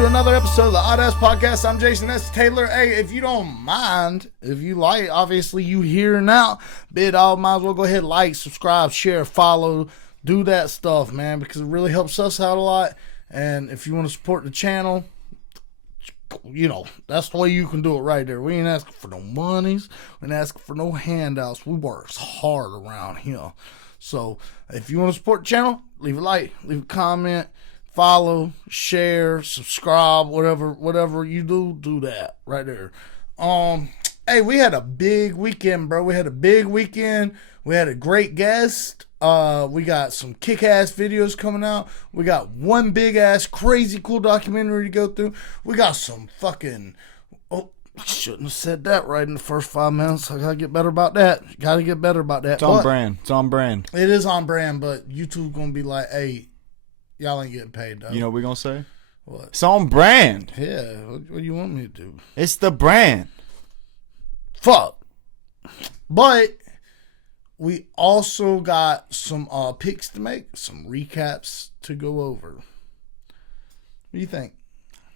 to another episode of the Oddass podcast. I'm Jason S. Taylor. Hey, if you don't mind, if you like, obviously you here now, big dog, might as well go ahead, like, subscribe, share, follow, do that stuff, man, because it really helps us out a lot. And if you want to support the channel, you know, that's the way you can do it right there. We ain't asking for no monies. We ain't asking for no handouts. We work hard around here. So if you want to support the channel, leave a like, leave a comment, follow, share, subscribe, whatever you do that right there. Hey, we had a big weekend, bro. We had a great guest. We got some kick-ass videos coming out. We got one big-ass crazy cool documentary to go through. We got some fucking... Oh, I shouldn't have said that right in the first 5 minutes. I gotta get better about that. It's on brand. It's on brand. It is on brand, but YouTube gonna be like, hey, y'all ain't getting paid, though. You know what we gonna say? What? It's on brand. Yeah, what do you want me to do? It's the brand. Fuck. But... we also got some picks to make, some recaps to go over. What do you think?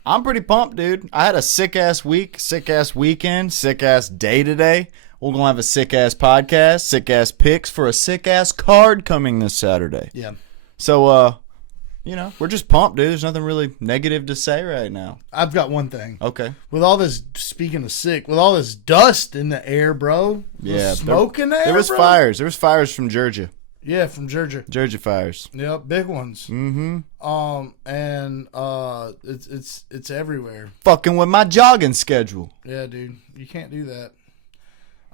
I'm pretty pumped, dude. I had a sick-ass week, sick-ass weekend, sick-ass day today. We're going to have a sick-ass podcast, sick-ass picks for a sick-ass card coming this Saturday. Yeah. So, you know, we're just pumped, dude. There's nothing really negative to say right now. I've got one thing. Okay. With all this, speaking of sick, with all this dust in the air, bro. Yeah. Smoke in the air, There was bro? fires. There was fires from Georgia. Yeah, from Georgia. Georgia fires. Yep, big ones. Mm-hmm. And it's everywhere. Fucking with my jogging schedule. Yeah, dude. You can't do that.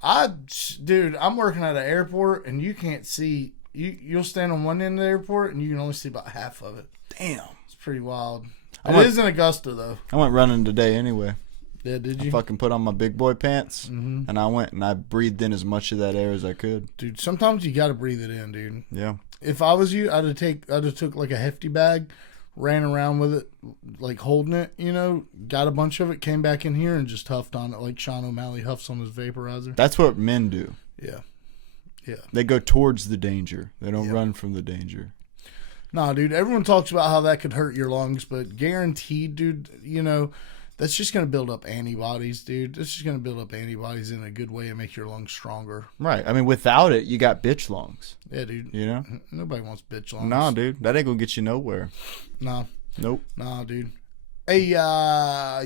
I'm working at an airport, and you can't see... You'll stand on one end of the airport, and you can only see about half of it. Damn. It's pretty wild. It is in Augusta, though. I went running today anyway. Yeah, did you? I fucking put on my big boy pants, and I went and I breathed in as much of that air as I could. Dude, sometimes you got to breathe it in, dude. Yeah. If I was you, I'd have took like a hefty bag, ran around with it, like holding it, you know, got a bunch of it, came back in here and just huffed on it like Sean O'Malley huffs on his vaporizer. That's what men do. Yeah. Yeah. They go towards the danger. They don't run from the danger. Nah, dude, everyone talks about how that could hurt your lungs, but guaranteed, dude, you know, that's just going to build up antibodies, dude. That's just going to build up antibodies in a good way and make your lungs stronger. Right. I mean, without it, you got bitch lungs. Yeah, dude. You know? Nobody wants bitch lungs. Nah, dude. That ain't going to get you nowhere. Nah. Nope. Nah, dude. Hey,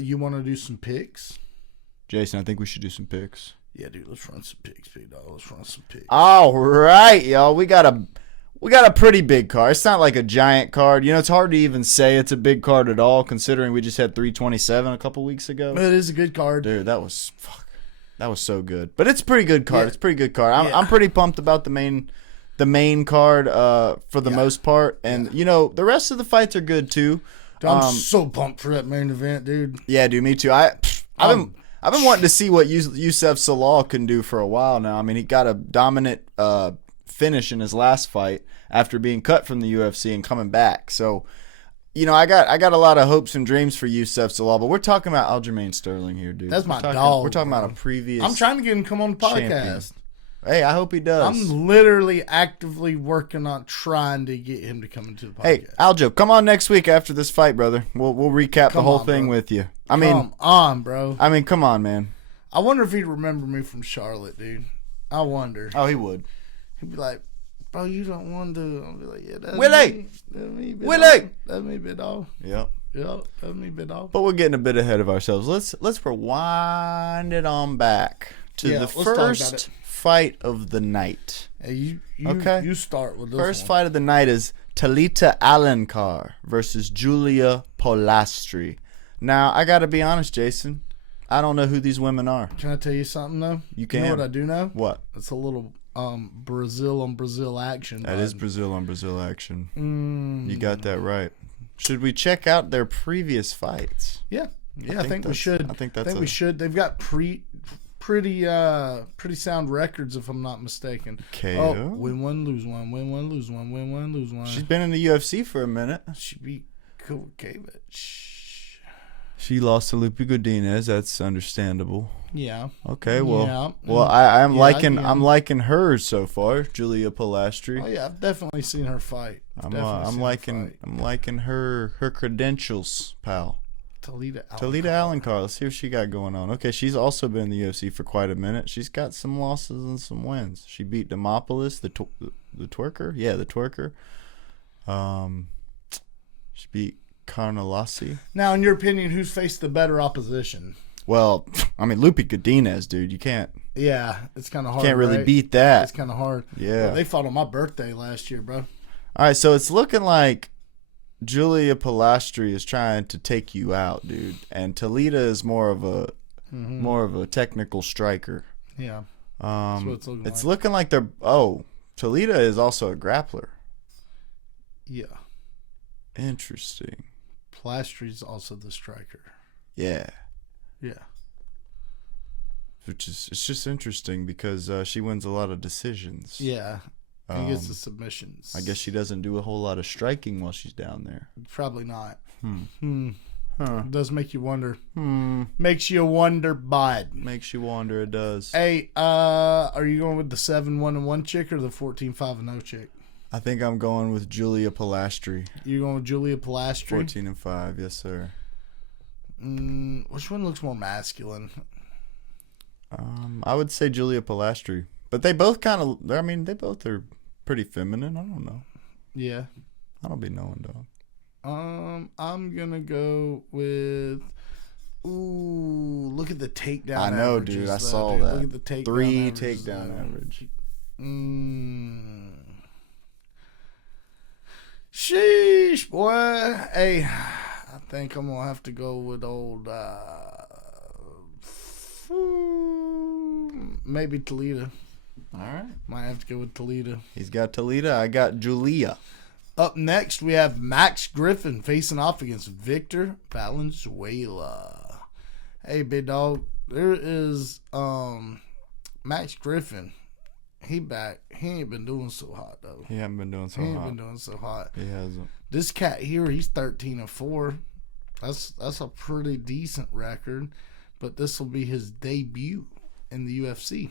you want to do some picks? Jason, I think we should do some picks. Yeah, dude, let's run some picks, big dog. Let's run some picks. All right, y'all. We got a pretty big card. It's not like a giant card. You know, it's hard to even say it's a big card at all, considering we just had 327 a couple weeks ago. It is a good card. Dude, that was so good. But it's a pretty good card. Yeah. It's a pretty good card. I'm pretty pumped about the main card for the most part. And, you know, the rest of the fights are good, too. Dude, I'm so pumped for that main event, dude. Yeah, dude, me too. I've been wanting to see what UFC Zalal can do for a while now. I mean, he got a dominant finish in his last fight after being cut from the UFC and coming back. So, you know, I got a lot of hopes and dreams for UFC Zalal, but we're talking about Aljamain Sterling here, dude. That's my dog. We're talking about a previous. I'm trying to get him to come on the podcast. Champion. Hey, I hope he does. I'm literally actively working on trying to get him to come into the podcast. Hey, Aljo, come on next week after this fight, brother. We'll recap the whole thing with you. Come on, bro. I mean, come on, man. I wonder if he'd remember me from Charlotte, dude. I wonder. Oh, he would. He'd be like, bro, you don't want to. I'll be like, yeah, that's Willie. me. That's me, big Willie. dog. That's me, big dog. Yep. Yep, that's me, big dog. But we're getting a bit ahead of ourselves. Let's rewind it on back to the first fight of the night. Hey, you start with this first one. Fight of the night is Talita Alencar versus Julia Polastri. Now, I got to be honest, Jason. I don't know who these women are. Can I tell you something, though? You can. You know what I do know? What? It's a little Brazil on Brazil action. That is Brazil on Brazil action. You got that right. Should we check out their previous fights? Yeah. Yeah, I think we should. I think we should. They've got pretty sound records, if I'm not mistaken. KO. Oh, win one, lose one, win one, lose one, win one, lose one. She's been in the UFC for a minute. She beat Kovacevic. She lost to Lupe Godinez. That's understandable. Yeah. Okay. Well. Yeah. Well, I'm liking her so far, Julia Polastri. Oh yeah, I've definitely seen her fight. I'm liking her credentials, pal. Talita Alencar. Let's see what she got going on. Okay, she's also been in the UFC for quite a minute. She's got some losses and some wins. She beat Demopoulos, the twerker. Yeah, the twerker. She beat Carnelossi. Now, in your opinion, who's faced the better opposition? Well, I mean, Lupe Godinez, dude. You can't. Yeah, it's kind of hard. Can't really beat that. It's kind of hard. Yeah. Well, they fought on my birthday last year, bro. All right, so it's looking like Julia Pilastri is trying to take you out, dude, and Talita is more of a technical striker. Yeah. That's what it's looking like they're. Oh, Talita is also a grappler. Yeah. Interesting. Pilastri's also the striker. Yeah. Yeah. It's just interesting because she wins a lot of decisions. Yeah. He gets the submissions. I guess she doesn't do a whole lot of striking while she's down there. Probably not. Huh. It does make you wonder. Makes you wonder, bud. Makes you wonder, it does. Hey, are you going with the 7-1-1 chick or the 14-5-0 chick? I think I'm going with Julia Pilastri. You going with Julia Pilastri? 14-5, yes, sir. Which one looks more masculine? I would say Julia Pilastri. But they both kind of, I mean, they both are pretty feminine. I don't know. Yeah. I don't be knowing, dog. I'm going to go with, look at the takedown I know, averages, dude. I though, saw dude. that. Look at the takedown 3 averages, takedown though. average. Sheesh, boy. Hey, I think I'm going to have to go with old, maybe Talita. All right. Might have to go with Talita. He's got Talita. I got Julia. Up next, we have Max Griffin facing off against Victor Valenzuela. Hey, big dog. There is Max Griffin. He back. He ain't been doing so hot, though. He hasn't been doing so He hot. ain't been doing so hot. He hasn't. This cat here, he's 13-4. That's a pretty decent record. But this will be his debut in the UFC.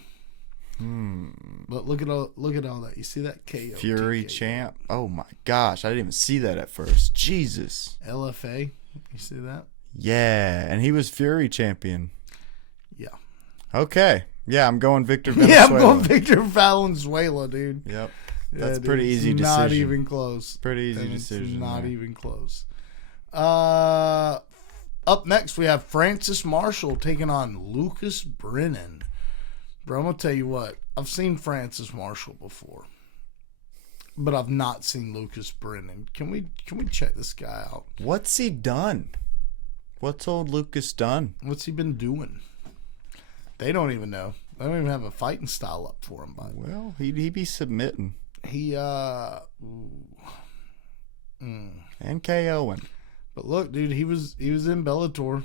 But look at all that. You see that KO? Fury TKO. champ. Oh my gosh, I didn't even see that at first. Jesus. LFA. You see that? Yeah, and he was Fury champion. Yeah. Okay. Yeah, I'm going Victor Valenzuela. Yeah, I'm going Victor Valenzuela, dude. Yep. Yeah, That's dude, pretty easy it's decision. Not even close. Pretty easy And it's decision. not there. even close. Up next, we have Francis Marshall taking on Lucas Brennan. Bro, I'm going to tell you what. I've seen Francis Marshall before. But I've not seen Lucas Brennan. Can we check this guy out? What's he done? What's old Lucas done? What's he been doing? They don't even know. They don't even have a fighting style up for him, bud. Well, he be submitting. He, And KOing. But look, dude, he was in Bellator.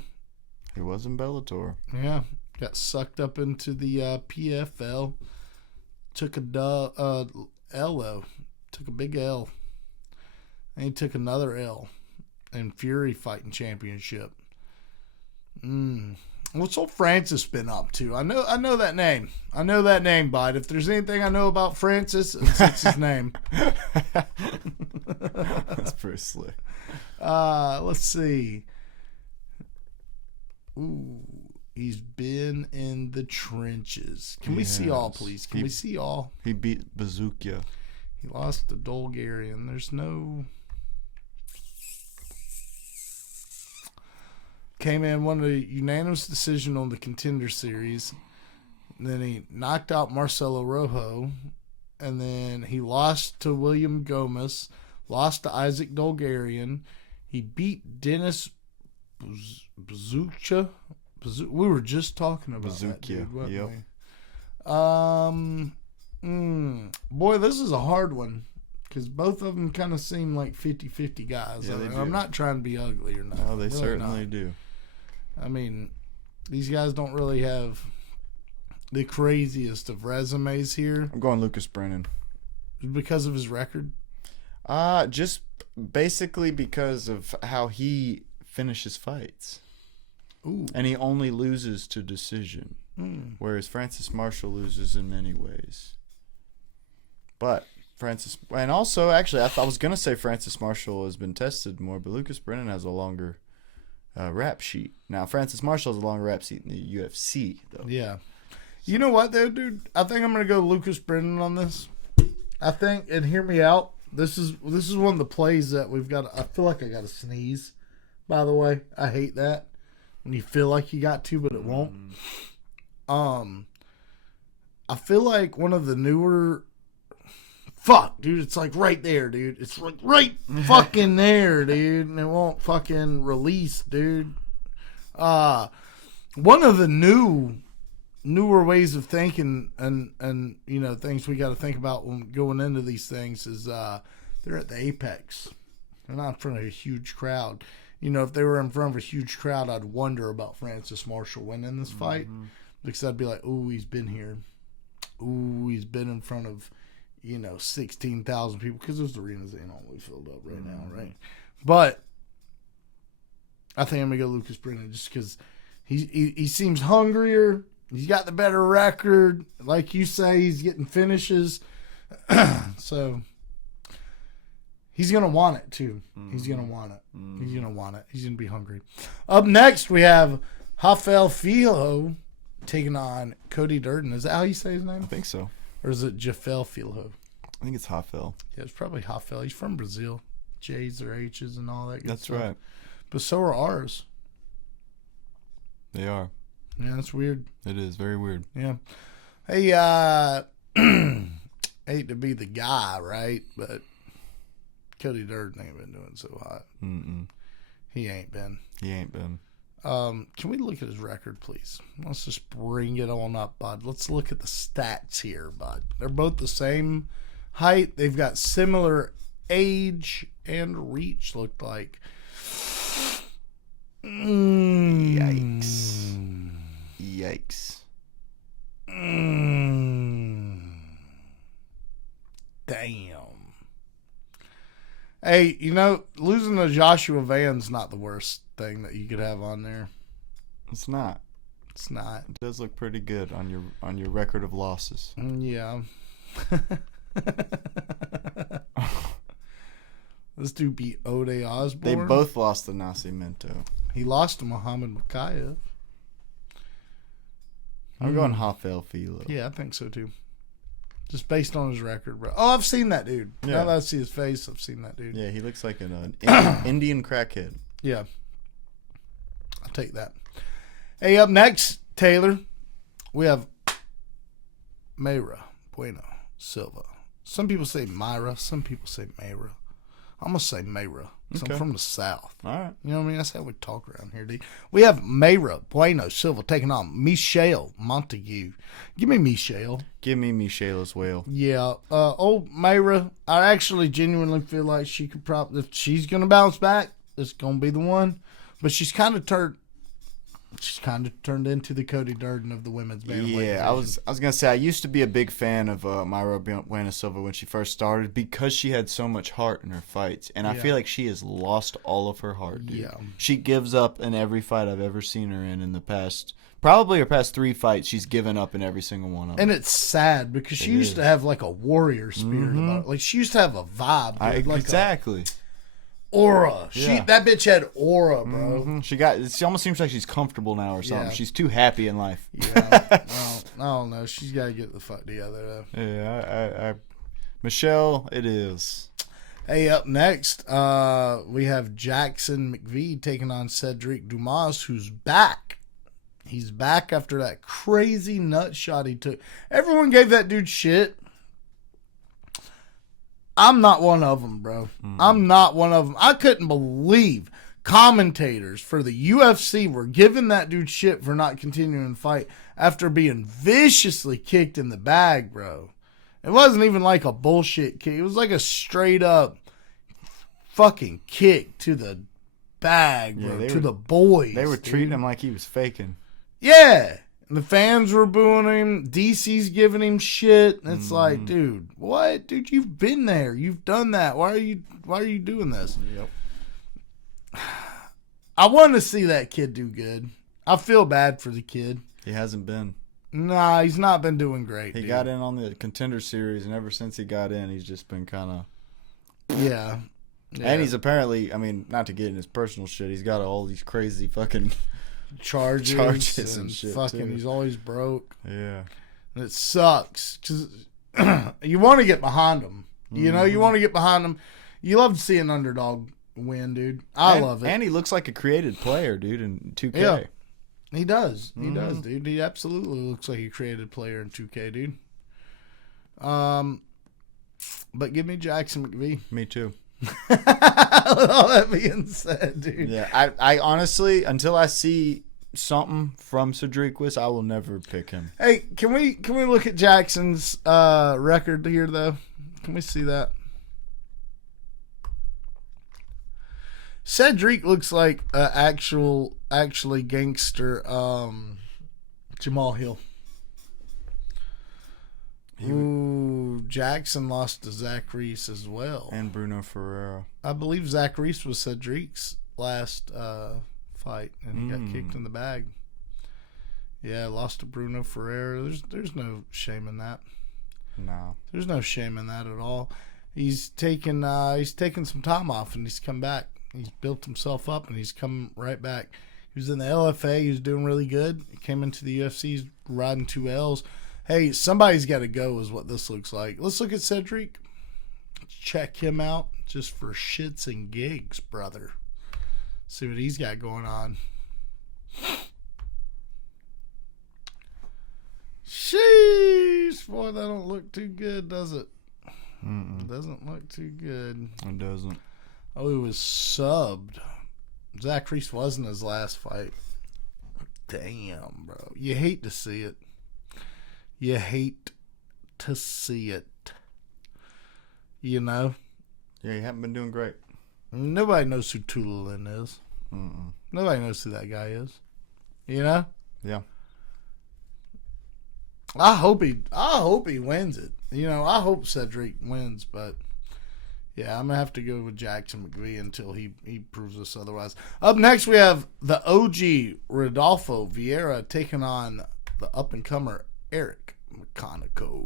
He was in Bellator. Yeah. Got sucked up into the PFL. Took a L. Took a big L. And he took another L in Fury Fighting Championship. What's old Francis been up to? I know that name. I know that name, bud. If there's anything I know about Francis, it's his name. That's pretty slick. Let's see. Ooh, he's been in the trenches. Can we see all, please? Can we see all? He beat Bazooka. He lost to Dolgarian. There's no... Came in, won a unanimous decision on the Contender Series. Then he knocked out Marcelo Rojo. And then he lost to William Gomez. Lost to Isaac Dolgarian. He beat Dennis Bazooka. We were just talking about that, dude, weren't we? Boy, this is a hard one. Because both of them kind of seem like 50-50 guys. Yeah, they do. I'm not trying to be ugly or nothing. Oh, they Really certainly not. do. I mean, these guys don't really have the craziest of resumes here. I'm going Lucas Brennan. Because of his record? Just basically because of how he finishes fights. Ooh. And he only loses to decision. Whereas Francis Marshall loses in many ways. But and also, actually, I was going to say Francis Marshall has been tested more, but Lucas Brennan has a longer rap sheet. Now, Francis Marshall has a longer rap sheet in the UFC, though. Yeah. You know what, though, dude? I think I'm going to go Lucas Brennan on this. I think, and hear me out, this is one of the plays that we've got. I feel like I got to sneeze, by the way. I hate that. When you feel like you got to, but it won't. I feel like one of the newer... Fuck, dude, it's like right there, dude. It's like right fucking there, dude. And it won't fucking release, dude. One of the newer ways of thinking and you know, things we got to think about when going into these things is they're at the Apex. They're not in front of a huge crowd. You know, if they were in front of a huge crowd, I'd wonder about Francis Marshall winning this fight. Because I'd be like, ooh, he's been here. Ooh, he's been in front of, 16,000 people. Because those arenas ain't always filled up right now, right? But I think I'm going to go Lucas Brennan just because he seems hungrier. He's got the better record. Like you say, he's getting finishes. So he's going to want it, too. He's going to want it. He's going to want it. He's going to be hungry. Up next, we have Rafael Filho taking on Cody Durden. Is that how you say his name? I think so. Or is it Jafel Filho? I think it's Rafael. Yeah, it's probably Rafael. He's from Brazil. J's or H's and all that good That's stuff. right. But so are ours. They are. Yeah, that's weird. It is very weird. Yeah. Hey, hate to be the guy, right? But Cody Durden ain't been doing so hot. He ain't been. Can we look at his record, please? Let's just bring it on up, bud. Let's look at the stats here, bud. They're both the same height. They've got similar age and reach, looked like. Yikes. Damn. Hey, losing to Joshua Van's not the worst thing that you could have on there. It's not. It's not. It does look pretty good on your record of losses. Yeah. This dude beat Ode Osborne. They both lost to Nascimento. He lost to Muhammad Makayev. I'm going Rafael Filho. Yeah, I think so too. Just based on his record, bro. Oh, I've seen that dude. Yeah. Now that I see his face, I've seen that dude. Yeah, he looks like an Indian crackhead. Yeah. I'll take that. Hey, up next, Taylor, we have Mayra Bueno Silva. Some people say Myra. Some people say Mayra. I'm going to say Mayra because I'm from the South. All right. You know what I mean? That's how we talk around here, dude. We have Mayra Bueno Silva taking on Michelle Montague. Give me Michelle. Give me Michelle as well. Yeah. Old Mayra, I actually genuinely feel like she could probably, if she's going to bounce back, it's going to be the one. But she's kind of turned into the Cody Durden of the women's bantamweight. Yeah, I was gonna say I used to be a big fan of Mayra Bueno Silva when she first started because she had so much heart in her fights, and I feel like she has lost all of her heart. Dude. Yeah, she gives up in every fight I've ever seen her in the past. Probably her past 3 fights, she's given up in every single one of them. And it's sad because she used to have like a warrior spirit about her. Like she used to have a vibe. Like exactly. Aura. Yeah. That bitch had aura, bro. She almost seems like she's comfortable now or something. Yeah. She's too happy in life. Yeah. I don't know. She's got to get the fuck together, though. Yeah, Michelle, it is. Hey, up next, we have Jackson McVee taking on Cedric Dumas, who's back. He's back after that crazy nut shot he took. Everyone gave that dude shit. I'm not one of them, bro. I'm not one of them. I couldn't believe commentators for the UFC were giving that dude shit for not continuing to fight after being viciously kicked in the bag, bro. It wasn't even like a bullshit kick. It was like a straight up fucking kick to the bag, bro, to the boys. They were treating him like he was faking. Yeah. The fans were booing him. DC's giving him shit. It's like, dude, what? Dude, you've been there. You've done that. Why are you doing this? Yep. I want to see that kid do good. I feel bad for the kid. He hasn't been. Nah, he's not been doing great. He got in on the Contender Series, and ever since he got in, he's just been kind of... Yeah. Yeah. And he's apparently, I mean, not to get in his personal shit, he's got all these crazy fucking charges and shit. Fucking, too. He's always broke. Yeah. And it sucks because you want to get behind him. You know, you want to get behind him. You love to see an underdog win, dude. I love it. And he looks like a created player, dude, in 2K. Yeah. He does. He does, dude. He absolutely looks like a created player in 2K, dude. But give me Jackson McVee. Me too. With all that being said, dude. Yeah, I honestly, until I see something from Cedriquez, I will never pick him. Hey, can we look at Jackson's record here though? Can we see that? Cedric looks like actually gangster Jamal Hill. Ooh, Jackson lost to Zach Reese as well. And Bruno Ferreira. I believe Zach Reese was Cedric's last fight, and he got kicked in the bag. Yeah, lost to Bruno Ferreira. There's no shame in that. No. There's no shame in that at all. He's taken some time off, and he's come back. He's built himself up, and he's come right back. He was in the LFA. He was doing really good. He came into the UFC. He's riding 2 L's. Hey, somebody's got to go is what this looks like. Let's look at Cedric. Check him out just for shits and gigs, brother. See what he's got going on. Sheesh. Boy, that don't look too good, does it? It doesn't look too good. It doesn't. Oh, he was subbed. Zach Reese wasn't his last fight. Damn, bro. You hate to see it. You hate to see it. You know? Yeah, you haven't been doing great. Nobody knows who Tulin is. Nobody knows who that guy is. You know? Yeah. I hope he wins it. You know, I hope Cedric wins, but yeah, I'm gonna have to go with Jackson McVee until he proves us otherwise. Up next, we have the OG Rodolfo Vieira taking on the up and comer Eric McConico.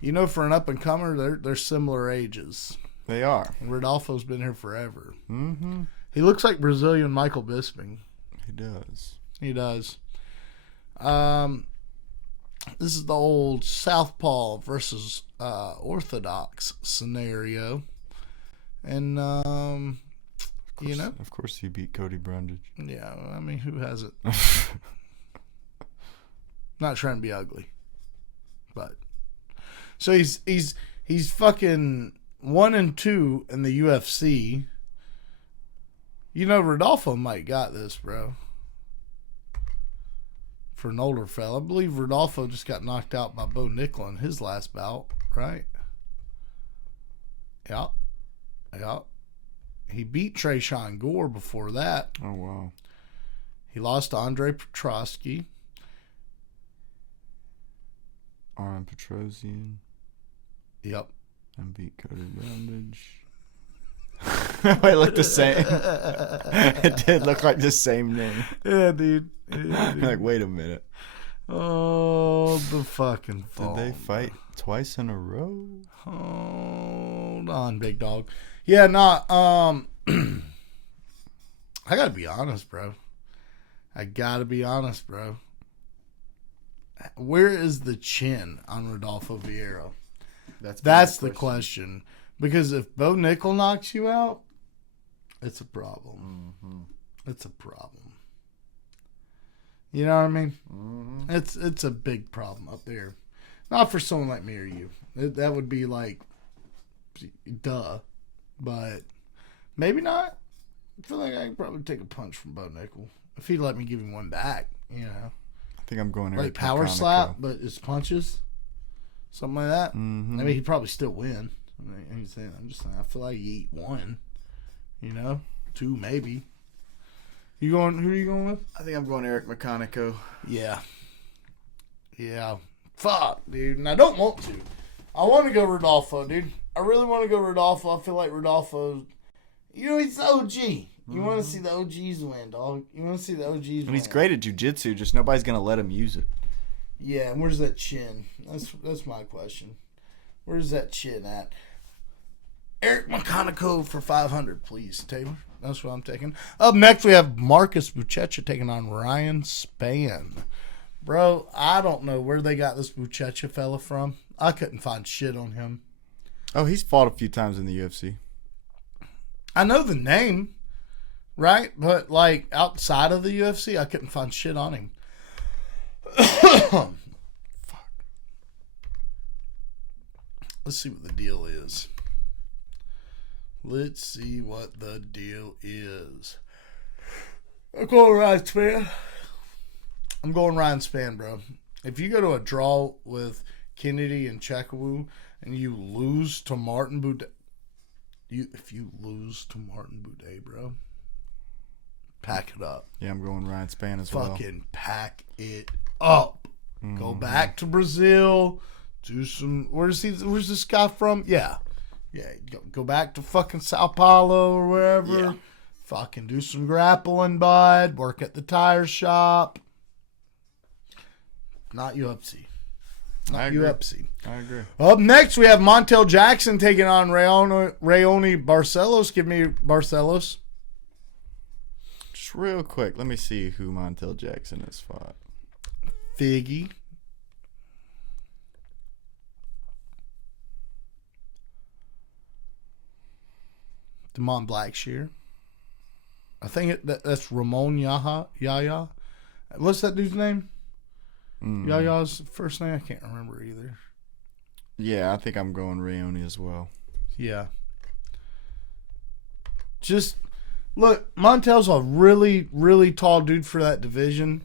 You know, for an up and comer, they're similar ages. They are. And Rodolfo's been here forever. Mm-hmm. He looks like Brazilian Michael Bisping. He does. He does. This is the old Southpaw versus Orthodox scenario. And, you know. Of course he beat Cody Brundage. Yeah, I mean, who hasn't? Not trying to be ugly. But. So he's fucking 1-2 in the UFC. You know, Rodolfo might got this, bro. For an older fella. I believe Rodolfo just got knocked out by Bo Nickel in his last bout, right? Yeah. Yeah. He beat Trayshawn Gore before that. Oh, wow. He lost to Andre Petrosky. Aaron Petrosian. Yep. And beat Cody Brundage. It looked the same. It did look like the same name. Yeah, dude. Yeah, dude. Like, wait a minute. Oh, the fucking phone. Did they fight twice in a row? Hold on, big dog. Yeah, nah, I gotta be honest, bro. Where is the chin on Rodolfo Vieira? That's the question. Because if Bo Nickel knocks you out, it's a problem. Mm-hmm. It's a problem. You know what I mean? Mm-hmm. It's a big problem up there. Not for someone like me or you. That would be like, duh. But maybe not. I feel like I could probably take a punch from Bo Nickel. If he'd let me give him one back, you know. I think I'm going like power slap, but it's punches. Something like that. Mm-hmm. I mean, he'd probably still win. I'm just saying, I feel like you eat one. You know? 2 maybe. Who are you going with? I think I'm going Eric McConico. Yeah. Yeah. Fuck, dude. And I don't want to. I want to go Rodolfo, dude. I really want to go Rodolfo. I feel like Rodolfo, you know, he's the OG. You want to see the OGs win, dog. You want to see the OGs win. And he's great at jiu-jitsu, just nobody's going to let him use it. Yeah, and where's that chin? That's my question. Where's that chin at? Eric McConaughey for 500, please, Taylor. That's what I'm taking. Up next, we have Marcus Buchecha taking on Ryan Spann. Bro, I don't know where they got this Buchecha fella from. I couldn't find shit on him. Oh, he's fought a few times in the UFC. I know the name, right? But, like, outside of the UFC, I couldn't find shit on him. Fuck. Let's see what the deal is. I'm going Ryan Spann. I'm going Ryan Spann, bro. If you go to a draw with Kennedy and Chakawu and you lose to Martin Boudet, bro, pack it up. Yeah, I'm going Ryan Spann as well. Fucking pack it up. Mm-hmm. Go back to Brazil. Do some. Where's this guy from? Yeah. Go back to fucking Sao Paulo or wherever. Yeah. Fucking do some grappling, bud. Work at the tire shop. Not UFC. Not UFC. I agree. Up next, we have Montel Jackson taking on Raoni Barcelos. Give me Barcelos. Just real quick, let me see who Montel Jackson has fought. Figgy. Damon Blackshear. I think that's Ramon Yaya. What's that dude's name? Yaya's first name? I can't remember either. Yeah, I think I'm going Raoni as well. Yeah. Just, look, Montel's a really, really tall dude for that division.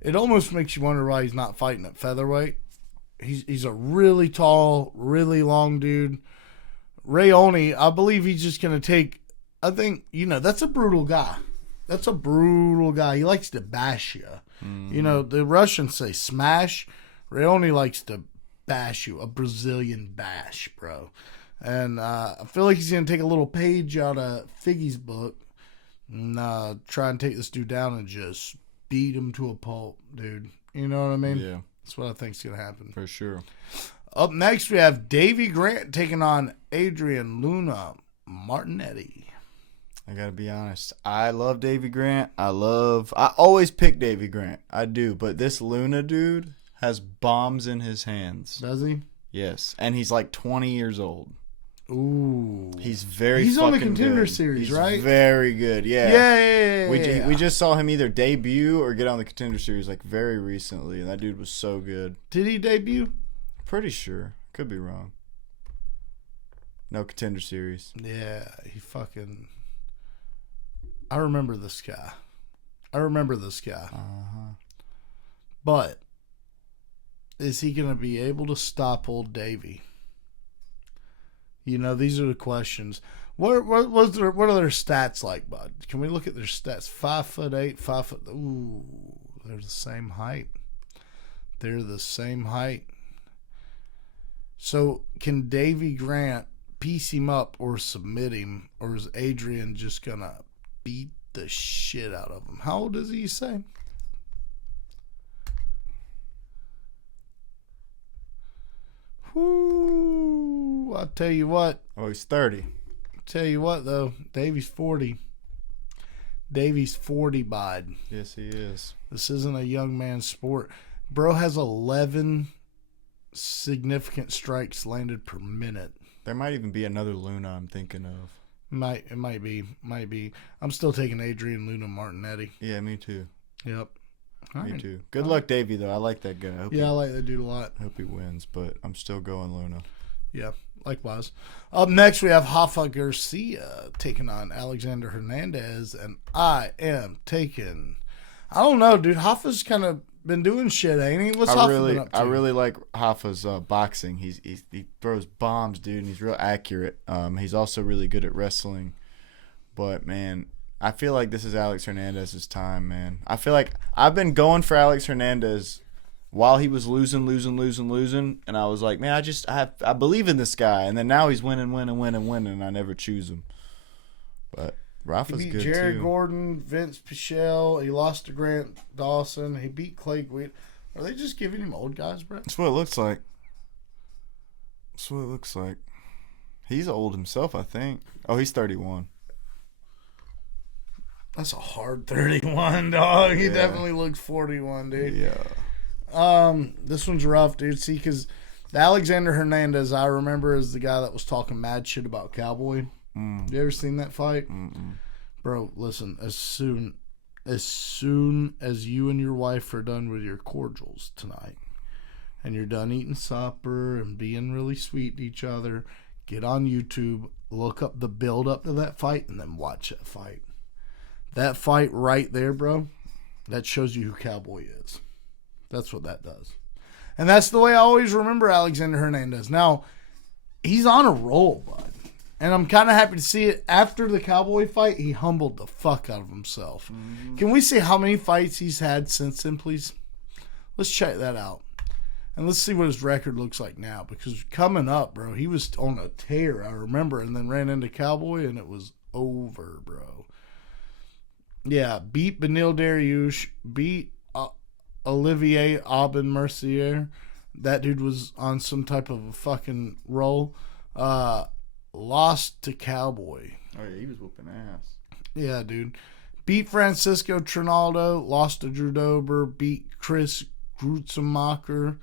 It almost makes you wonder why he's not fighting at featherweight. He's a really tall, really long dude. Raoni, I believe he's just going to take, I think, that's a brutal guy. That's a brutal guy. He likes to bash you. Mm. The Russians say smash. Raoni likes to bash you. A Brazilian bash, bro. And I feel like he's going to take a little page out of Figgy's book and try and take this dude down and just beat him to a pulp, dude. You know what I mean? Yeah. That's what I think's going to happen. For sure. Up next, we have Davey Grant taking on Adrian Luna Martinetti. I gotta be honest. I love Davey Grant. I always pick Davey Grant. I do. But this Luna dude has bombs in his hands. Does he? Yes. And he's like 20 years old. Ooh. He's very He's fucking on the Contender good. Series, He's right? Very good. Yeah. Yeah. We just saw him either debut or get on the Contender Series like very recently. And that dude was so good. Did he debut? Pretty sure. Could be wrong. No Contender Series. Yeah. He fucking... I remember this guy. Uh-huh. But is he going to be able to stop old Davey? These are the questions. What are their stats like, bud? Can we look at their stats? 5'8", 5 foot. Ooh, they're the same height. So can Davey Grant piece him up or submit him, or is Adrian just gonna beat the shit out of him? How old is he, you say? Whoo! I'll tell you what. Oh, he's 30. Tell you what, though. Davey's 40. Davey's 40, bud. Yes, he is. This isn't a young man's sport. Bro has 11 significant strikes landed per minute. There might even be another Luna I'm thinking of. It might be. I'm still taking Adrian Luna Martinetti. Yeah, me too. Yep. Me too. Good luck, Davey, though. I like that guy. I like that dude a lot. I hope he wins, but I'm still going Luna. Yeah, likewise. Up next, we have Rafa Garcia taking on Alexander Hernandez, and I am taking... I don't know, dude. Rafa's kind of been doing shit, ain't he? What's Rafa been up to? I really like Rafa's boxing. He throws bombs, dude, and he's real accurate. He's also really good at wrestling. But, man... I feel like this is Alex Hernandez's time, man. I feel like I've been going for Alex Hernandez while he was losing, and I was like, man, I believe in this guy, and then now he's winning, and I never choose him. But Rafa's he beat good Jared too. Gordon, Vince Pichel. He lost to Grant Dawson. He beat Clay Guida. Are they just giving him old guys, bro? That's what it looks like. He's old himself, I think. Oh, he's 31. That's a hard 31, dog. He Yeah. definitely looks 41, dude. Yeah. This one's rough, dude. See, because Alexander Hernandez, I remember, is the guy that was talking mad shit about Cowboy. You ever seen that fight? Bro, listen, as soon as you and your wife are done with your cordials tonight, and you're done eating supper and being really sweet to each other, get on YouTube, look up the build up to that fight, and then watch that fight. That fight right there, bro, that shows you who Cowboy is. That's what that does. And that's the way I always remember Alexander Hernandez. Now, he's on a roll, bud. And I'm kind of happy to see it. After the Cowboy fight, he humbled the fuck out of himself. Can we see how many fights he's had since then, please? Let's check that out. And let's see what his record looks like now. Because coming up, bro, he was on a tear, I remember. And then ran into Cowboy, and it was over, bro. Yeah, beat Benil Dariush, beat Olivier Aubin Mercier. That dude was on some type of a fucking roll. Lost to Cowboy. Oh, yeah, he was whooping ass. Yeah, dude. Beat Francisco Trinaldo. Lost to Drew Dober. Beat Chris Grutzemacher.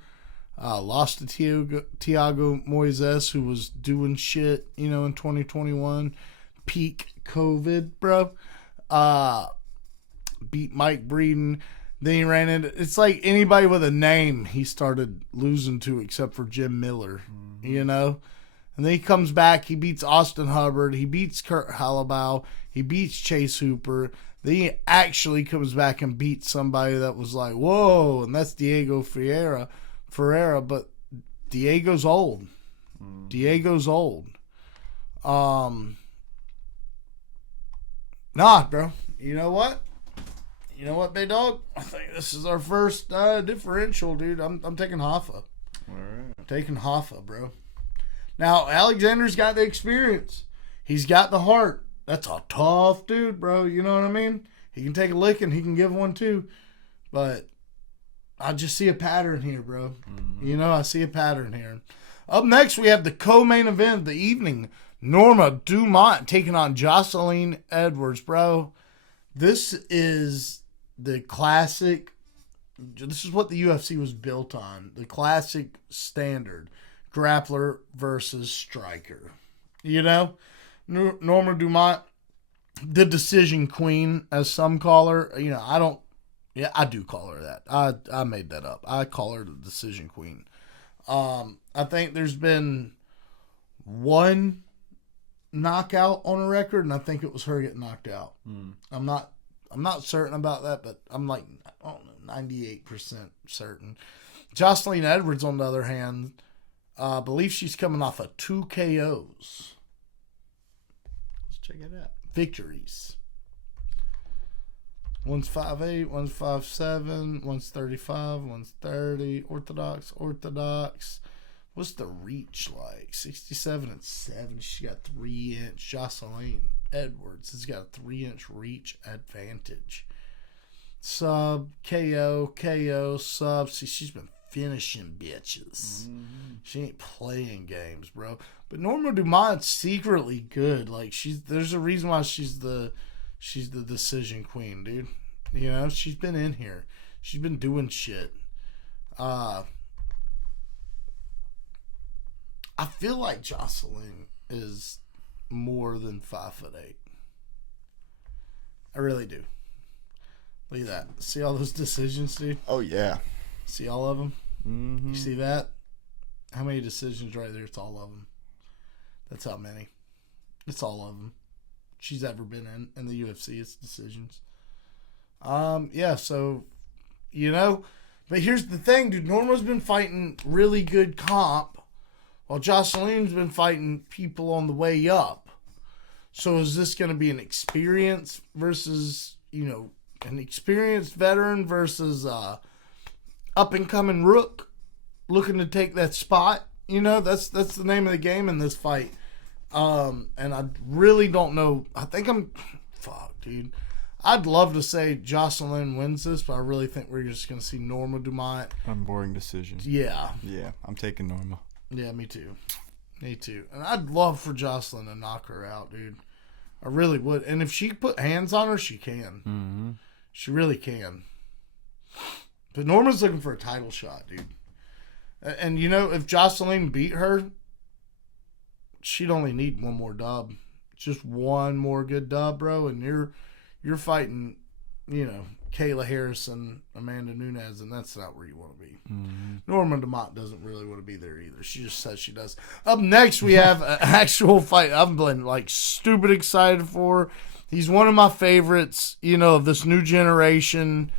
Lost to Tiago Moises, who was doing shit, in 2021. Peak COVID, bro. Beat Mike Breeden. Then he ran into... It's like anybody with a name he started losing to except for Jim Miller, And then he comes back. He beats Austin Hubbard. He beats Kurt Halabow. He beats Chase Hooper. Then he actually comes back and beats somebody that was like, whoa, and that's Diego Ferreira. But Diego's old. Diego's old. Nah, bro. You know what? Big dog? I think this is our first differential, dude. I'm taking Hoffa. All right. I'm taking Hoffa, bro. Now, Alexander's got the experience. He's got the heart. That's a tough dude, bro. You know what I mean? He can take a licking. He can give one, too. But I just see a pattern here, bro. I see a pattern here. Up next, we have the co-main event of the evening. Norma Dumont taking on Jocelyn Edwards, bro. This is the classic. This is what the UFC was built on. The classic standard. Grappler versus striker. Norma Dumont, the decision queen, as some call her. I do call her that. I made that up. I call her the decision queen. I think there's been one knockout on a record, and I think it was her getting knocked out. I'm not certain about that, but I'm like, I don't know, 98% certain. Jocelyn Edwards, on the other hand, I believe she's coming off of 2 KOs. Let's check it out. Victories. One's 5'8", one's 5'7", one's 35, one's 30. Orthodox. What's the reach like? 67 and 7. She got 3-inch. Jocelyn Edwards has got a 3-inch reach advantage. Sub, KO, sub. See, she's been finishing bitches. She ain't playing games, bro. But Norma Dumont's secretly good. Like, there's a reason why she's the decision queen, dude. She's been in here. She's been doing shit. I feel like Jocelyn is more than 5'8". I really do. Look at that. See all those decisions, dude? Oh, yeah. See all of them? You see that? How many decisions right there? It's all of them. That's how many. It's all of them. She's ever been in the UFC. It's decisions. Yeah, so, but here's the thing, dude. Norma's been fighting really good comp, while Jocelyn's been fighting people on the way up. So is this going to be an experience versus, an experienced veteran versus up-and-coming rook looking to take that spot? That's the name of the game in this fight. And I really don't know. I think fuck, dude. I'd love to say Jocelyn wins this, but I really think we're just going to see Norma Dumont. Boring decision. Yeah. Yeah, I'm taking Norma. Yeah, me too. Me too. And I'd love for Jocelyn to knock her out, dude. I really would. And if she put hands on her, she can. Mm-hmm. She really can. But Norma's looking for a title shot, dude. And, you know, if Jocelyn beat her, she'd only need one more dub. Just one more good dub, bro. And you're fighting, you know, Kayla Harrison, Amanda Nunes, and that's not where you want to be. Mm-hmm. Norma DeMott doesn't really want to be there either. She just says she does. Up next, we have an actual fight I've been, like, stupid excited for. He's one of my favorites, you know, of this new generation.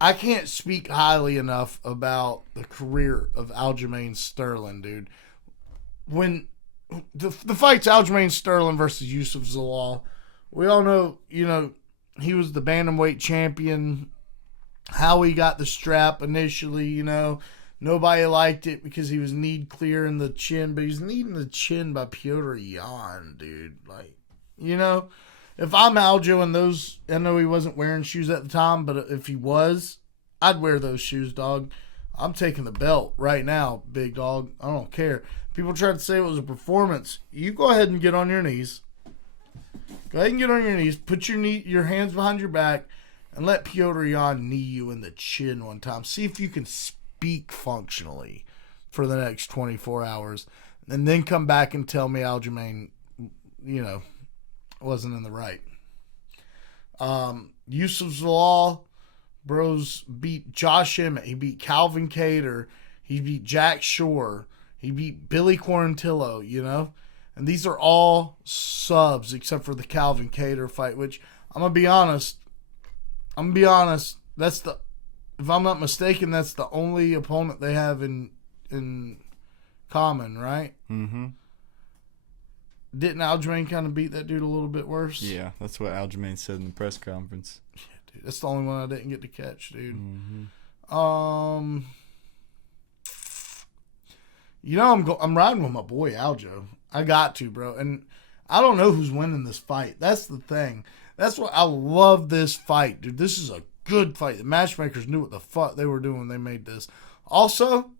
I can't speak highly enough about the career of Aljamain Sterling, dude. When the fight's Aljamain Sterling versus Yusuf Zalal, we all know, you know, he was the bantamweight champion. How he got the strap initially, you know, nobody liked it because he was kneed clear in the chin, but he's kneed in the chin by Piotr Jan, dude. Like, you know, if I'm Aljo and those, I know he wasn't wearing shoes at the time, but if he was, I'd wear those shoes, dog. I'm taking the belt right now, big dog. I don't care. People try to say it was a performance. You go ahead and get on your knees. Go ahead and get on your knees. Put your hands behind your back and let Piotr Jan knee you in the chin one time. See if you can speak functionally for the next 24 hours. And then come back and tell me Aljamain, you know, wasn't in the right. Yusuf Zalal, bros, beat Josh Emmett. He beat Calvin Kattar. He beat Jack Shore. He beat Billy Quarantillo, you know. And these are all subs except for the Calvin Kattar fight, which I'm going to be honest. That's the, if I'm not mistaken, that's the only opponent they have in common, right? Mm-hmm. Didn't Aljamain kind of beat that dude a little bit worse? Yeah, that's what Aljamain said in the press conference. Yeah, dude, that's the only one I didn't get to catch, dude. Mm-hmm. You know, I'm riding with my boy Aljo. I got to, bro. And I don't know who's winning this fight. That's the thing. That's why I love this fight, dude. This is a good fight. The matchmakers knew what the fuck they were doing when they made this. Also,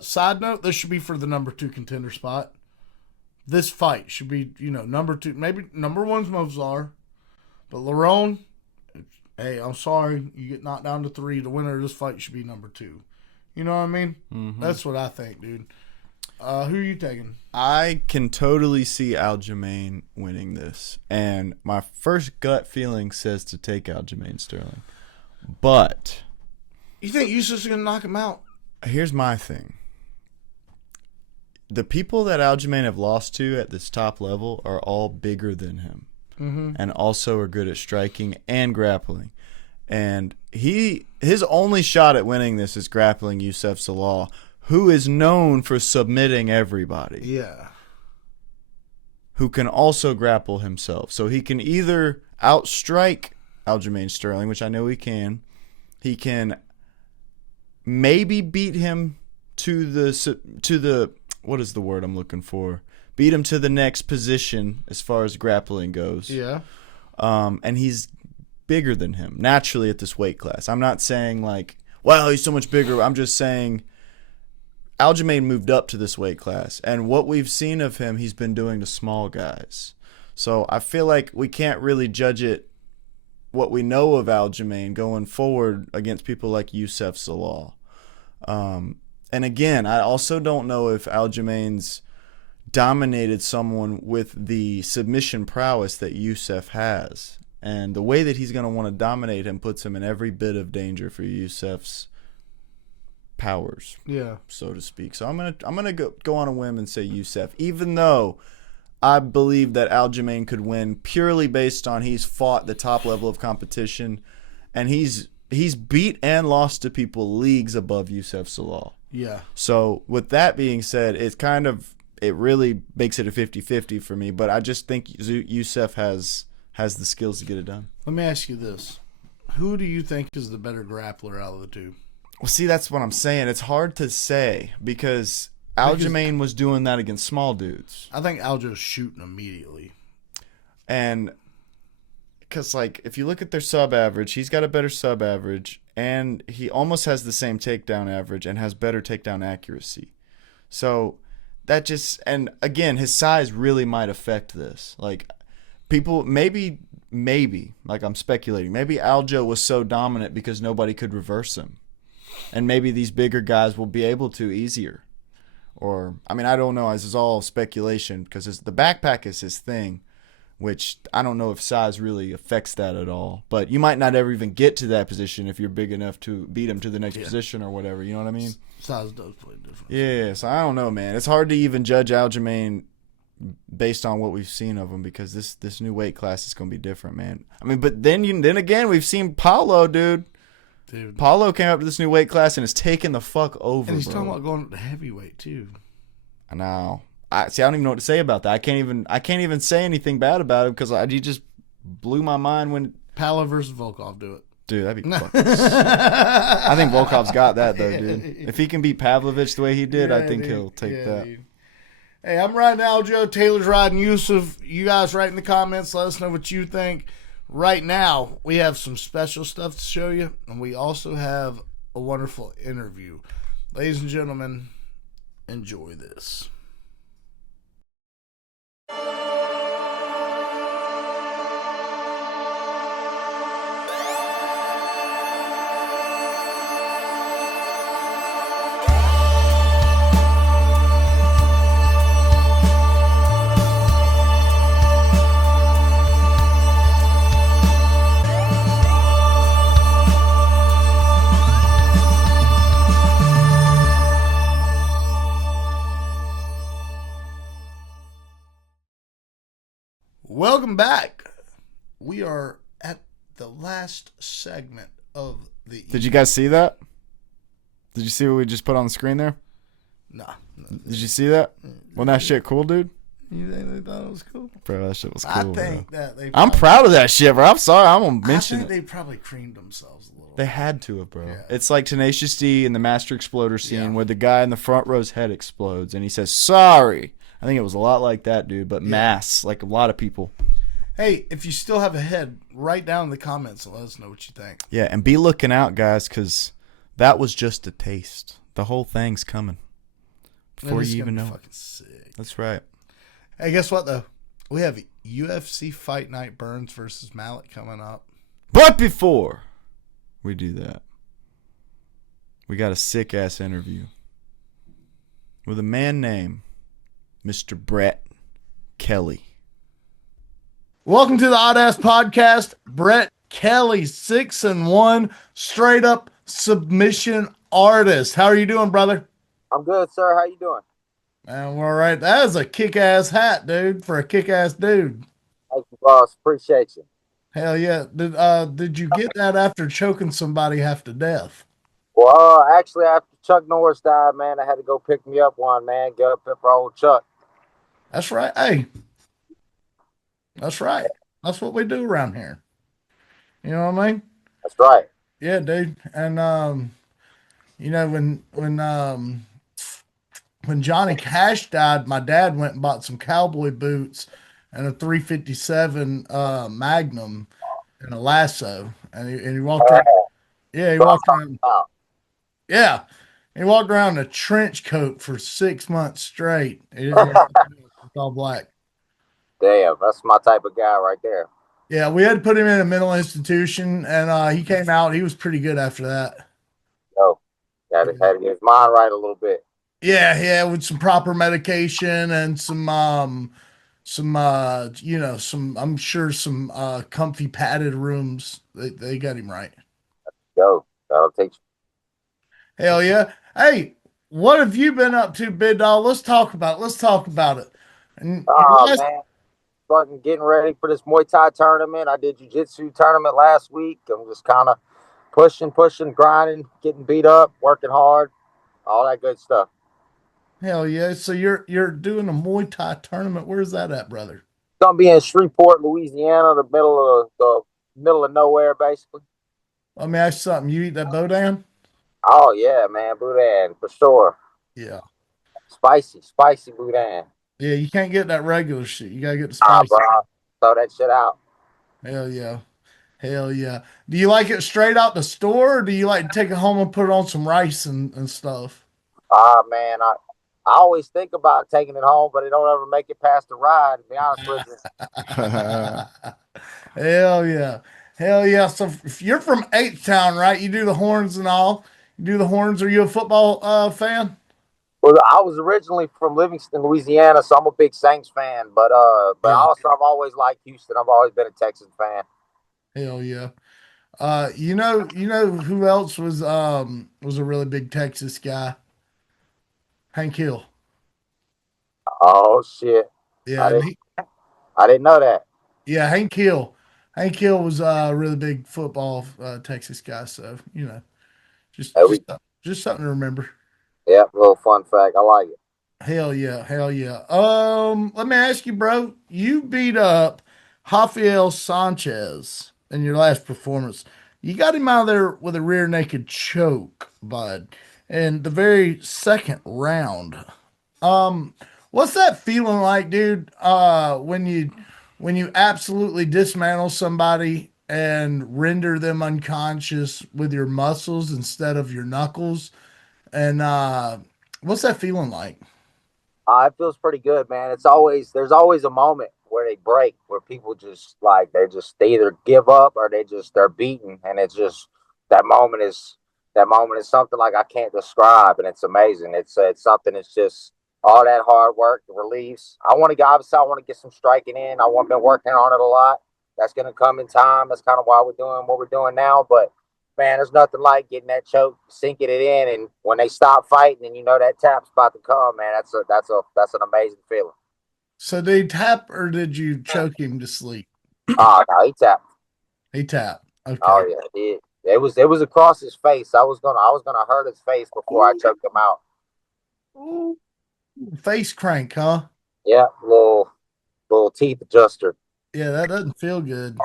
side note, this should be for the number 2 contender spot. This fight should be, you know, number 2. Maybe number 1's Mozart. But Lerone, hey, I'm sorry. You get knocked down to 3. The winner of this fight should be number 2. You know what I mean? Mm-hmm. That's what I think, dude. Who are you taking? I can totally see Aljamain winning this. And my first gut feeling says to take Aljamain Sterling. But You think Yusuf's going to knock him out? here's my thing. The people that Aljamain have lost to at this top level are all bigger than him. Mm-hmm. And also are good at striking and grappling. And his only shot at winning this is grappling Yusuf Zalal, who is known for submitting everybody. Yeah. Who can also grapple himself. So he can either outstrike Aljamain Sterling, which I know he can. He can maybe beat him to the what is the word I'm looking for? Beat him to the next position as far as grappling goes. Yeah. And he's bigger than him naturally at this weight class. I'm not saying like, wow, he's so much bigger. I'm just saying Aljamain moved up to this weight class. And what we've seen of him, he's been doing to small guys. So I feel like we can't really judge it, what we know of Aljamain going forward against people like Yusuf Zalal. And again, I also don't know if Aljamain's dominated someone with the submission prowess that Yusuf has. And the way that he's going to want to dominate him puts him in every bit of danger for Yusuf's powers, Yeah. so to speak. So I'm gonna go on a whim and say Yusuf, even though I believe that Aljamain could win purely based on he's fought the top level of competition, and he's beat and lost to people leagues above Yusuf Zalal. Yeah. So with that being said, it really makes it a 50-50 for me. But I just think Yusuf has the skills to get it done. Let me ask you this. Who do you think is the better grappler out of the two? Well, see, that's what I'm saying. It's hard to say because Aljamain was doing that against small dudes. I think Aljo's shooting immediately. And because, like, if you look at their sub-average, he's got a better sub-average, and he almost has the same takedown average and has better takedown accuracy. So that just, and again, his size really might affect this. Like, people, maybe, like I'm speculating, maybe Aljo was so dominant because nobody could reverse him. And maybe these bigger guys will be able to easier. Or, I mean, I don't know. This is all speculation because the backpack is his thing, which I don't know if size really affects that at all. But you might not ever even get to that position if you're big enough to beat him to the next position or whatever. You know what I mean? Size does play different. Yeah, so I don't know, man. It's hard to even judge Aljamain based on what we've seen of him because this new weight class is going to be different, man. I mean, but then again, we've seen Paulo, dude. Paulo came up to this new weight class and is taking the fuck over, and he's bro. talking about going up to heavyweight too. I know. I don't even know what to say about that. I can't even say anything bad about him because he just blew my mind when Paulo versus Volkov do it. Dude, that'd be fucking I think Volkov's got that though, dude. If he can beat Pavlovich the way he did, I think he'll take that. Dude. Hey, I'm riding Aljo. Taylor's riding Yusuf. You guys write in the comments. Let us know what you think. Right now, we have some special stuff to show you, and we also have a wonderful interview. Ladies and gentlemen, enjoy this. Welcome back. We are at the last segment of the... Did you guys see that? Did you see what we just put on the screen there? Nah. Did you see that? Wasn't that shit cool, dude? You think they thought it was cool? Bro, that shit was cool. I think that they... I'm proud of that shit, bro. I'm sorry. I'm going to mention it. I think they probably creamed themselves a little. They had to have, bro. Yeah. It's like Tenacious D in the Master Exploder scene where the guy in the front row's head explodes and he says, sorry. I think it was a lot like that, dude, but mass, like a lot of people. Hey, if you still have a head, write down in the comments and let us know what you think. Yeah, and be looking out, guys, because that was just a taste. The whole thing's coming before you even know. Fucking sick. That's right. Hey, guess what, though? We have UFC Fight Night Burns versus Malott coming up. But before we do that, we got a sick-ass interview with a man named Mr. Brett Kelley. Welcome to the Oddass podcast. Brett Kelley, 6-1, straight up submission artist. How are you doing, brother? I'm good, sir. How you doing? Man, we're all right. That is a kick-ass hat, dude, for a kick-ass dude. Thank you, boss. Appreciate you. Hell yeah. Did you get that after choking somebody half to death? Well, actually, after Chuck Norris died, man, I had to go pick me up one, man. Get up there for old Chuck. That's right. Hey. That's right. That's what we do around here. You know what I mean? That's right. Yeah, dude. And you know, when Johnny Cash died, my dad went and bought some cowboy boots and a 357 Magnum and a lasso, and he walked around. Yeah, he walked around. Yeah, he walked around in a trench coat for 6 months straight. It's all black. Damn, that's my type of guy right there. Yeah, we had to put him in a mental institution, and he came out. He was pretty good after that. No, had to get his mind right a little bit. Yeah, with some proper medication and some I'm sure some comfy padded rooms. They got him right. Go, that'll take you. Hell yeah. Hey, what have you been up to, Big Dog? Let's talk about it. And man. Fucking getting ready for this Muay Thai tournament. I did jiu-jitsu tournament last week. I'm just kind of pushing, grinding, getting beat up, working hard, all that good stuff. Hell yeah. So you're doing a Muay Thai tournament. Where's that at, brother? It's gonna be in Shreveport, Louisiana, the middle of nowhere, basically. Let me ask you something. You eat that boudin? Oh yeah, man, boudin for sure. Yeah. Spicy boudin. Yeah, you can't get that regular shit. You gotta get the spicy. Bro, throw that shit out. Hell yeah. Do you like it straight out the store, or do you like to take it home and put it on some rice and stuff? Man, I always think about taking it home, but it don't ever make it past the ride, to be honest with you. Hell yeah. Hell yeah. So if you're from H-Town, right? You do the horns and all. You do the horns. Are you a football fan? Well, I was originally from Livingston, Louisiana, so I'm a big Saints fan. But Yeah. also I've always liked Houston. I've always been a Texans fan. Hell yeah. You know who else was a really big Texas guy? Hank Hill. Oh shit! Yeah, I and didn't he I didn't know that. yeah, Hank Hill. Hank Hill was a really big football Texas guy, so just Hey, just just something to remember. yeah, little fun fact. I like it. Hell yeah, hell yeah. Let me ask you, bro. You beat up Rafael Sanchez in your last performance. You got him out of there with a rear naked choke, bud, in the very second round. Um, what's that feeling like, dude? When you absolutely dismantle somebody and render them unconscious with your muscles instead of your knuckles, and what's that feeling like? It feels pretty good, man. There's always a moment where they break, where people just like they either give up or they're beaten, and it's just that moment is that moment is something like I can't describe, and it's amazing. It's something. It's just all that hard work, the reliefs. I want to get obviously I want to get some striking in. I want been working on it a lot. That's gonna come in time. That's kind of why we're doing what we're doing now, but man, there's nothing like getting that choke, sinking it in, and when they stop fighting, and you know that tap's about to come, man. That's an amazing feeling. So did he tap or did you choke him to sleep? Oh no, he tapped. He tapped. Okay. Oh yeah, he did. It was across his face. I was gonna hurt his face before I Ooh, choked him out. ooh. Face crank, huh? Yeah, little teeth adjuster. Yeah, that doesn't feel good.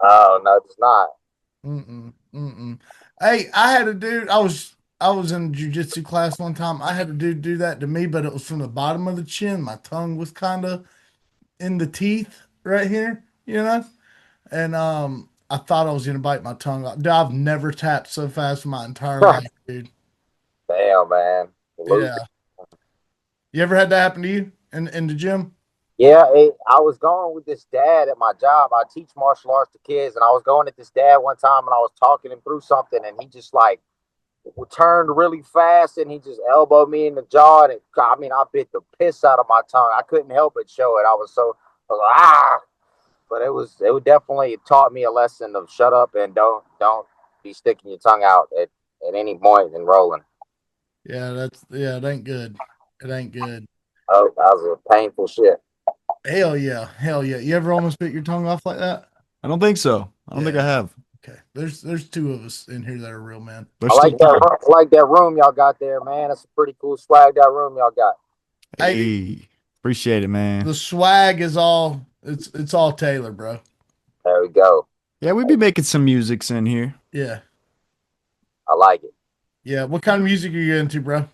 Oh no, it's not. Mm-mm. Mm-mm. Hey, I had a dude. I was in a jujitsu class one time. I had a dude do that to me, but it was from the bottom of the chin. My tongue was kind of in the teeth right here, And I thought I was gonna bite my tongue off. Dude, I've never tapped so fast in my entire life, dude. Damn, man. Lose. Yeah. You ever had that happen to you in the gym? Yeah, I was going with this dad at my job. I teach martial arts to kids, and I was going at this dad one time, and I was talking him through something, and he just like turned really fast, and he just elbowed me in the jaw, and I mean, I bit the piss out of my tongue. I couldn't help but show it. I was like, ah, but it would definitely taught me a lesson of shut up and don't be sticking your tongue out at any point and rolling. Yeah, it ain't good. It ain't good. Oh, that was a painful shit. Hell yeah, hell yeah. You ever almost bit your tongue off like that? I don't think so. I don't think I Yeah. have. Okay. There's two of us in here that are real men. There's still time. I like that room y'all got there, man. That's a pretty cool swag that room y'all got. Hey, Hey, appreciate it, man. the swag is all it's all Taylor, bro. There we go. Yeah, we be making some musics in here. Yeah. I like it. Yeah. What kind of music are you into, bro?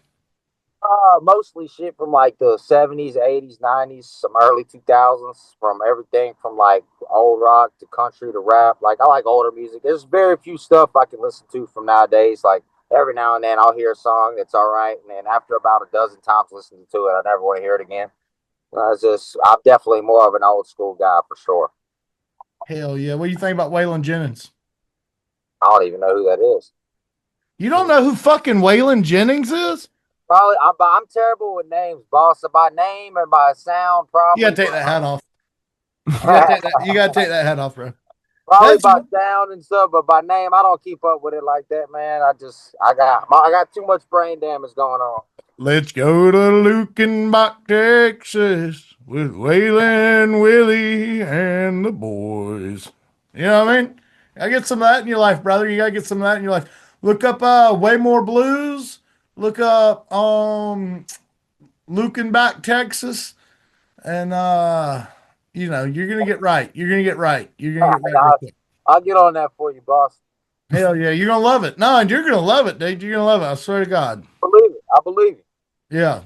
Mostly shit from like the 70s, 80s, 90s, some early 2000s, from everything from like old rock to country to rap. Like I like older music. There's very few stuff I can listen to from nowadays. Like every now and then I'll hear a song that's all right, and then after about a dozen times listening to it, I never want to hear it again. I'm definitely more of an old school guy for sure. Hell yeah. What do you think about Waylon Jennings? I don't even know who that is. You don't know who fucking Waylon Jennings is? Probably I'm terrible with names, boss. By name and by sound, You probably. gotta take that hat off. You gotta take that hat off, bro. Probably That's by sound and stuff, but by name, I don't keep up with it like that, man. I got too much brain damage going on. let's go to Lukenbach, Texas with Waylon, Willie, and the boys. You know what I mean? I get some of that in your life, brother. You gotta get some of that in your life. Look up Way More Blues. Look up Lukenbach, Texas, and you're gonna get right. You're gonna get right. You're gonna get right real I'll, quick. I'll get on that for you, boss. Hell yeah, you're gonna love it. No, and you're gonna love it, dude. You're gonna love it. I swear to God. Believe it. I believe it. Yeah.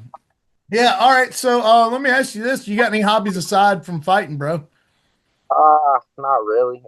Yeah. All right. So let me ask you this. You got any hobbies aside from fighting, bro? Not really.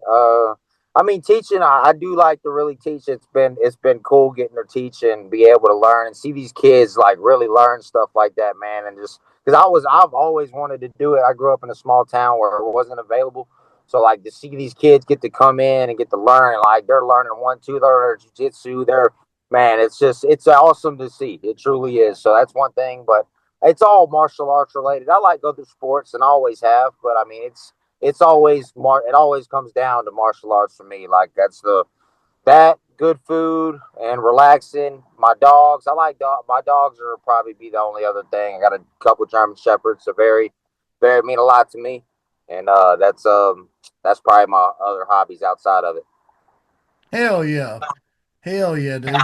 I mean, teaching, I do like to really teach. It's been cool getting to teach and be able to learn and see these kids like really learn stuff like that, man. And just because I've always wanted to do it. I grew up in a small town where it wasn't available, so like to see these kids get to come in and get to learn, like they're learning 1, 2, they're jujitsu. They're man, it's awesome to see. It truly is. So that's one thing, but it's all martial arts related. I like other sports and always have, but I mean it's always it always comes down to martial arts for me. Like that good food and relaxing. My dogs, I like my dogs are probably be the only other thing. I got a couple German shepherds, so very mean a lot to me, and that's probably my other hobbies outside of it. Hell yeah. Hell yeah, dude.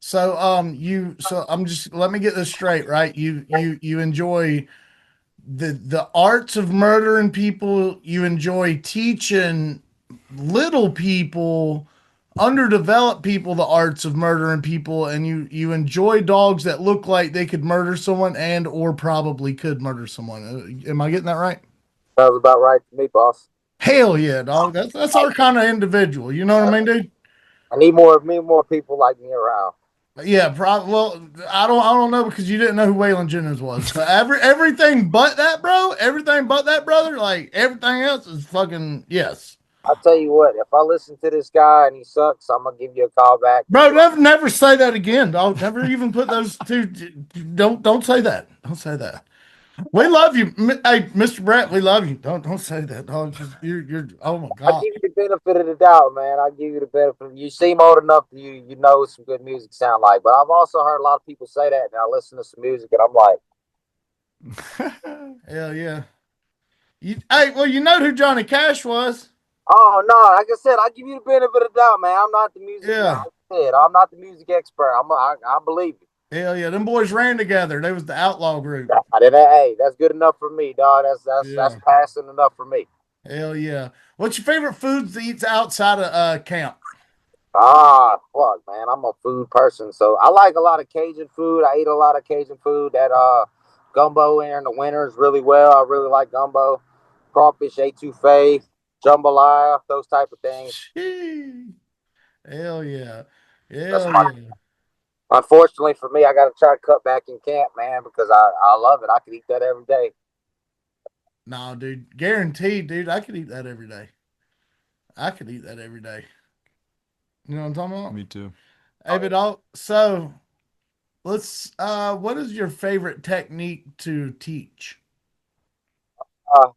So I'm just let me get this straight, right? You enjoy the arts of murdering people, you enjoy teaching little people, underdeveloped people the arts of murdering people, and you enjoy dogs that look like they could murder someone and or probably could murder someone. Am I getting that right? Sounds about right to me, boss. Hell yeah, dog. That's our kind of individual. You know what I mean, dude? I need more people like me around. Yeah, probably. Well, I don't know because you didn't know who Waylon Jennings was, but everything but that, bro. Everything but that, brother. Like everything else is fucking yes, I'll tell you what, if I listen to this guy and he sucks, I'm gonna give you a call back. bro. Never say that again, dog. Never even put those two. Don't say that. Don't say that. We love you, hey, Mr. Brett. We love you. Don't say that, dog. Just, you're. Oh my I god. give you the benefit of the doubt, man. I give you the benefit. You seem old enough that you know what some good music sound like. But I've also heard a lot of people say that, and I listen to some music, and I'm like, Hell yeah. Hey, well, you know who Johnny Cash was. oh no. Like I said, I give you the benefit of the doubt, man. I'm not the music. Like Yeah. I said, I'm not the music expert. I believe you. Hell yeah. Them boys ran together. They was the outlaw group. Hey, that's good enough for me, dog. That's Yeah. passing enough for me. Hell yeah. What's your favorite foods to eat outside of camp? Ah, fuck, man. I'm a food person, so I like a lot of Cajun food. I eat a lot of Cajun food. That gumbo in the winters really well. I really like gumbo, crawfish etouffee, jambalaya, those type of things. Shee. Hell yeah. That's Hell my. yeah. Unfortunately for me, I got to try to cut back in camp, man, because I love it. I could eat that every day. No, dude. Guaranteed, dude. I could eat that every day. I could eat that every day. You know what I'm talking about? Me too. Hey, but so let's what is your favorite technique to teach? Uh,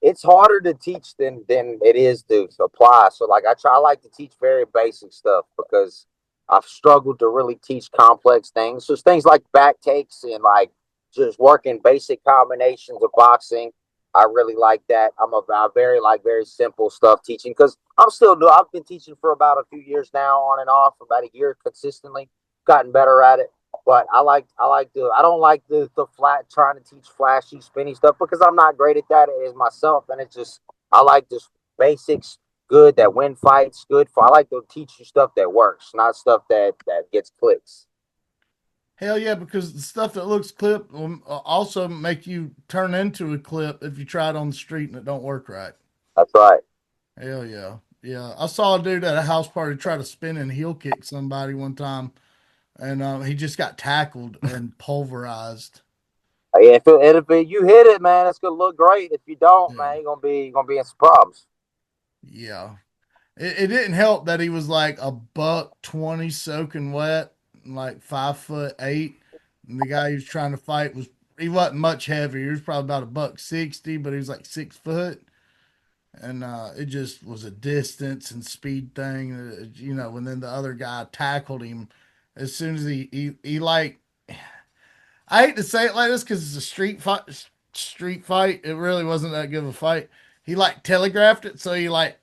it's harder to teach than it is to apply. So like I like to teach very basic stuff because I've struggled to really teach complex things. So things like back takes and like just working basic combinations of boxing. I really like that. I very like very simple stuff teaching because I'm still new. I've been teaching for about a few years now, on and off, about a year consistently. Gotten better at it. But I don't like the flat trying to teach flashy spinny stuff because I'm not great at that as myself, and it's just I like just basics good that win fights good for. I like to teach you stuff that works, not stuff that gets clicks. Hell yeah, because the stuff that looks clip will also make you turn into a clip if you try it on the street and it don't work right. That's right. Hell yeah. Yeah. I saw a dude at a house party try to spin and heel kick somebody one time, and he just got tackled and pulverized. Yeah, if you hit it, man, it's gonna look great. If you don't, Yeah. man, you're gonna be in some problems. Yeah. It didn't help that he was like a buck 20 soaking wet, like 5'8". And the guy he was trying to fight he wasn't much heavier. He was probably about a buck 60, but he was like 6 foot. And it just was a distance and speed thing, and then the other guy tackled him as soon as he like, I hate to say it like this because it's a street fight. It really wasn't that good of a fight. He like telegraphed it, so he like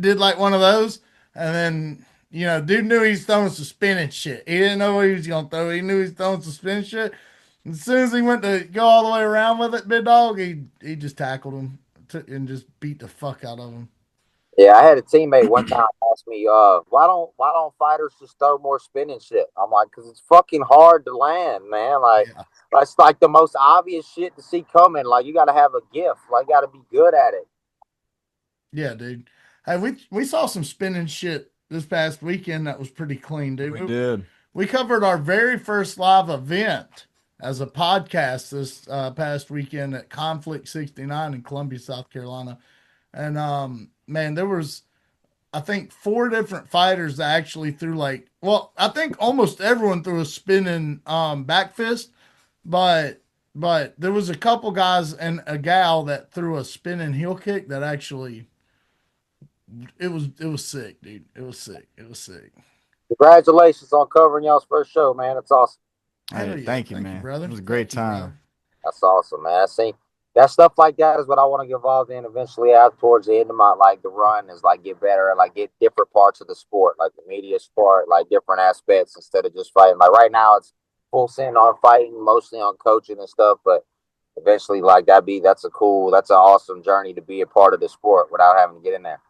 did like one of those, and then dude knew he was throwing some spinning shit. He didn't know what he was gonna throw. He knew he was throwing some spinning shit. And as soon as he went to go all the way around with it, big dog, he just tackled him and just beat the fuck out of him. Yeah, I had a teammate one time ask me, why don't fighters just throw more spinning shit? I'm like, because it's fucking hard to land, man. Like, Yeah, that's like the most obvious shit to see coming. Like, you got to have a gift. Like, you got to be good at it. yeah, dude. Hey, we saw some spinning shit this past weekend that was pretty clean, dude. We did. We covered our very first live event as a podcast this past weekend at Conflict 69 in Columbia, South Carolina. And man, there was I think four different fighters that actually threw I think almost everyone threw a spinning back fist, but there was a couple guys and a gal that threw a spinning heel kick that actually it was sick, dude. It was sick. It was sick. Congratulations on covering y'all's first show, man. That's awesome. Hey, Yeah. thank you, man. Brother. It was a great Thank you, brother. time. That's awesome, man. I see that stuff like that is what I want to get involved in eventually. Out towards the end of my the run is get better and get different parts of the sport, like the media sport, different aspects instead of just fighting. Like right now, it's full send on fighting, mostly on coaching and stuff. But eventually, that's an awesome journey to be a part of the sport without having to get in there.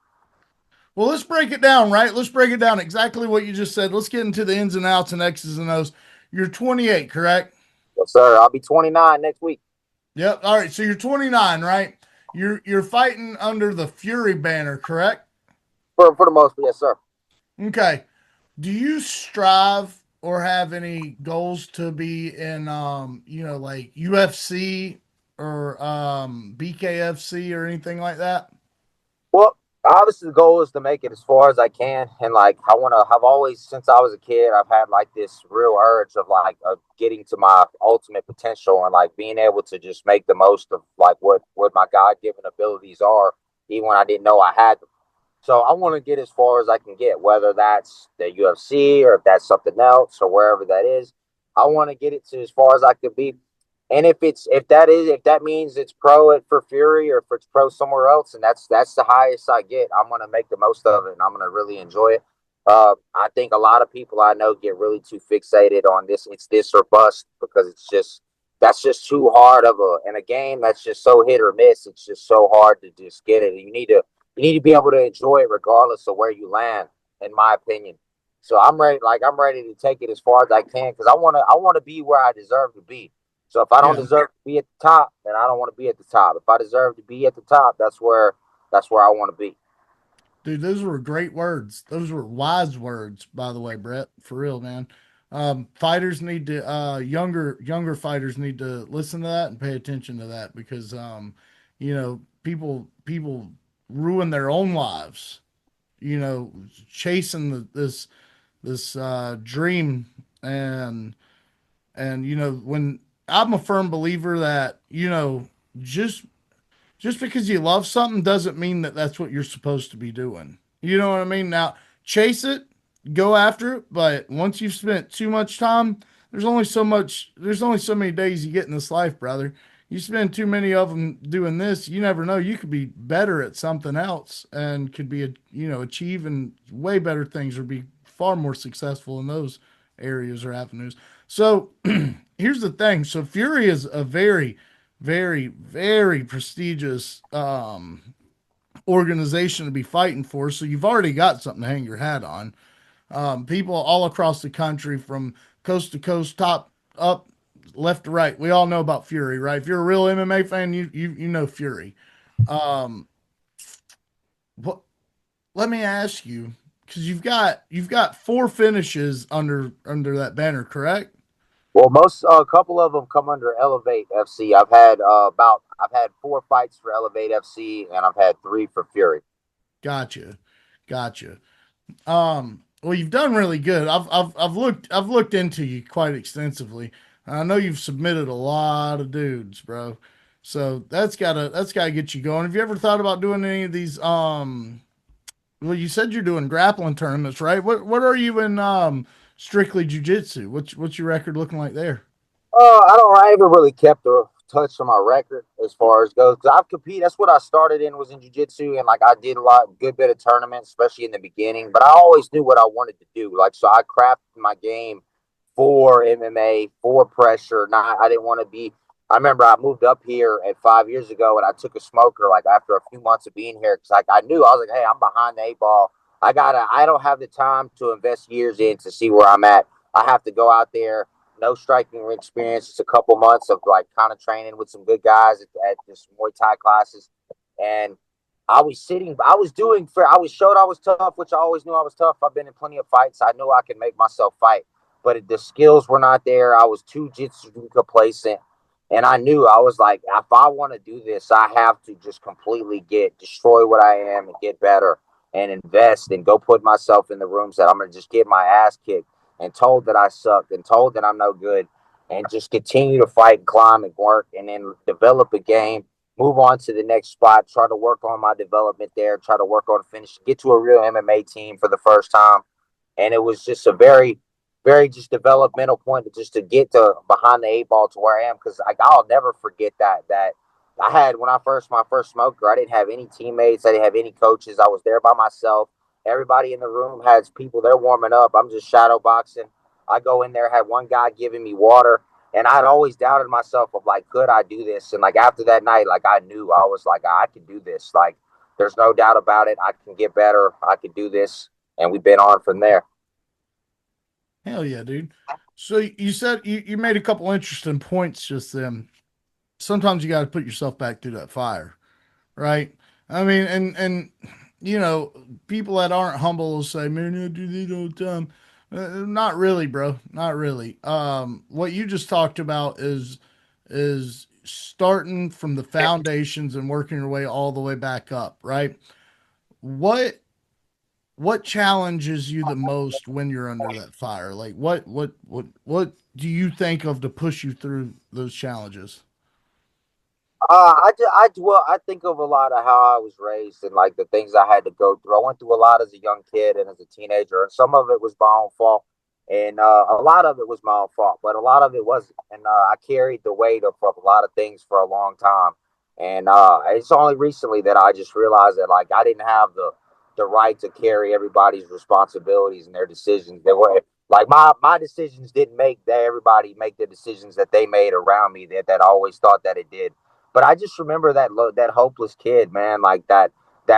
Well, let's break it down, right? Let's break it down exactly what you just said. Let's get into the ins and outs and X's and O's. You're 28, correct? Yes, sir. I'll be 29 next week. Yep. All right. So you're 29, right? You're fighting under the Fury banner, correct? For the most part, yes, sir. Okay. Do you strive or have any goals to be in UFC or BKFC or anything like that? Well, obviously the goal is to make it as far as I can, and I've always, since I was a kid, I've had this real urge of getting to my ultimate potential and being able to just make the most of what my God given abilities are, even when I didn't know I had them. So I want to get as far as I can get, whether that's the UFC or if that's something else or wherever that is. I want to get it to as far as I could be. And if that means it's pro for Fury or if it's pro somewhere else, and that's the highest I get, I'm gonna make the most of it and I'm gonna really enjoy it. I think a lot of people I know get really too fixated on this. It's this or bust because that's just too hard of a game that's just so hit or miss. It's just so hard to just get it. You need to be able to enjoy it regardless of where you land, in my opinion. So I'm ready. I'm ready to take it as far as I can because I want to be where I deserve to be. So if I don't deserve to be at the top, then I don't want to be at the top. If I deserve to be at the top, that's where I want to be. Dude, those were great words. Those were wise words, by the way, Brett. For real, man. Fighters need to younger fighters need to listen to that and pay attention to that because people ruin their own lives, chasing this dream and when I'm a firm believer that just just because you love something doesn't mean that that's what you're supposed to be doing. You know what I mean? Now, chase it, go after it, but once you've spent too much time, there's only so many days you get in this life, brother. You spend too many of them doing this, you never know. You could be better at something else and could be, achieving way better things or be far more successful in those areas or avenues. So here's the thing. So Fury is a very, very, very prestigious organization to be fighting for. So you've already got something to hang your hat on. People all across the country, from coast to coast, top up, left to right. We all know about Fury, right? If you're a real MMA fan, you know Fury. Um, what? Let me ask you, because you've got four finishes under that banner, correct? Well, a couple of them come under Elevate FC. I've had 4 fights for Elevate FC, and I've had 3 for Fury. Gotcha, gotcha. Well, you've done really good. I've looked into you quite extensively. I know you've submitted a lot of dudes, bro. So that's gotta get you going. Have you ever thought about doing any of these? Well, you said you're doing grappling tournaments, right? What are you in strictly jujitsu? What's your record looking like there? I haven't really kept a touch on my record as far as goes because I've competed. That's what I started in was in jiu-jitsu, and I did good bit of tournaments, especially in the beginning. But I always knew what I wanted to do. So I crafted my game for MMA, for pressure. Not I didn't want to be. I remember I moved up here at 5 years ago, and I took a smoker after a few months of being here because I knew I was hey, I'm behind the 8 ball. I don't have the time to invest years in to see where I'm at. I have to go out there, no striking experience. It's a couple months of kind of training with some good guys at just Muay Thai classes. And I was showed I was tough, which I always knew I was tough. I've been in plenty of fights. I knew I could make myself fight, but the skills were not there. I was too jitsu complacent. And I knew I was like, if I want to do this, I have to just completely destroy what I am and get better and invest and go put myself in the rooms that I'm going to just get my ass kicked and told that I suck and told that I'm no good and just continue to fight and climb and work and then develop a game, move on to the next spot, try to work on my development there, try to work on finish, get to a real MMA team for the first time. And it was just a very, very just developmental point just to get to behind the eight ball to where I am. Cause I'll never forget that I had when I first, my first smoker, I didn't have any teammates. I didn't have any coaches. I was there by myself. Everybody in the room has people, they're warming up. I'm just shadow boxing. I go in there, had one guy giving me water. And I'd always doubted myself of like, could I do this? And like after that night, like I knew I was like, I can do this. Like there's no doubt about it. I can get better. I can do this. And we've been on from there. Hell yeah, dude. So you said you made a couple interesting points just then. Sometimes you got to put yourself back through that fire, right? I mean, and you know, people that aren't humble will say, "Man, I do this all the time." Not really, bro. Not really. What you just talked about is starting from the foundations and working your way all the way back up, right? What what challenges you the most when you're under that fire? Like what do you think of to push you through those challenges? I think of a lot of how I was raised and like the things I had to go through. I went through a lot as a young kid and as a teenager, and some of it was my own fault, and a lot of it was my own fault, but a lot of it wasn't. And I carried the weight of a lot of things for a long time, and it's only recently that I just realized that like I didn't have the right to carry everybody's responsibilities and their decisions. They were like my decisions didn't make that everybody make the decisions that they made around me that I always thought that it did. But I just remember that hopeless kid, man, like that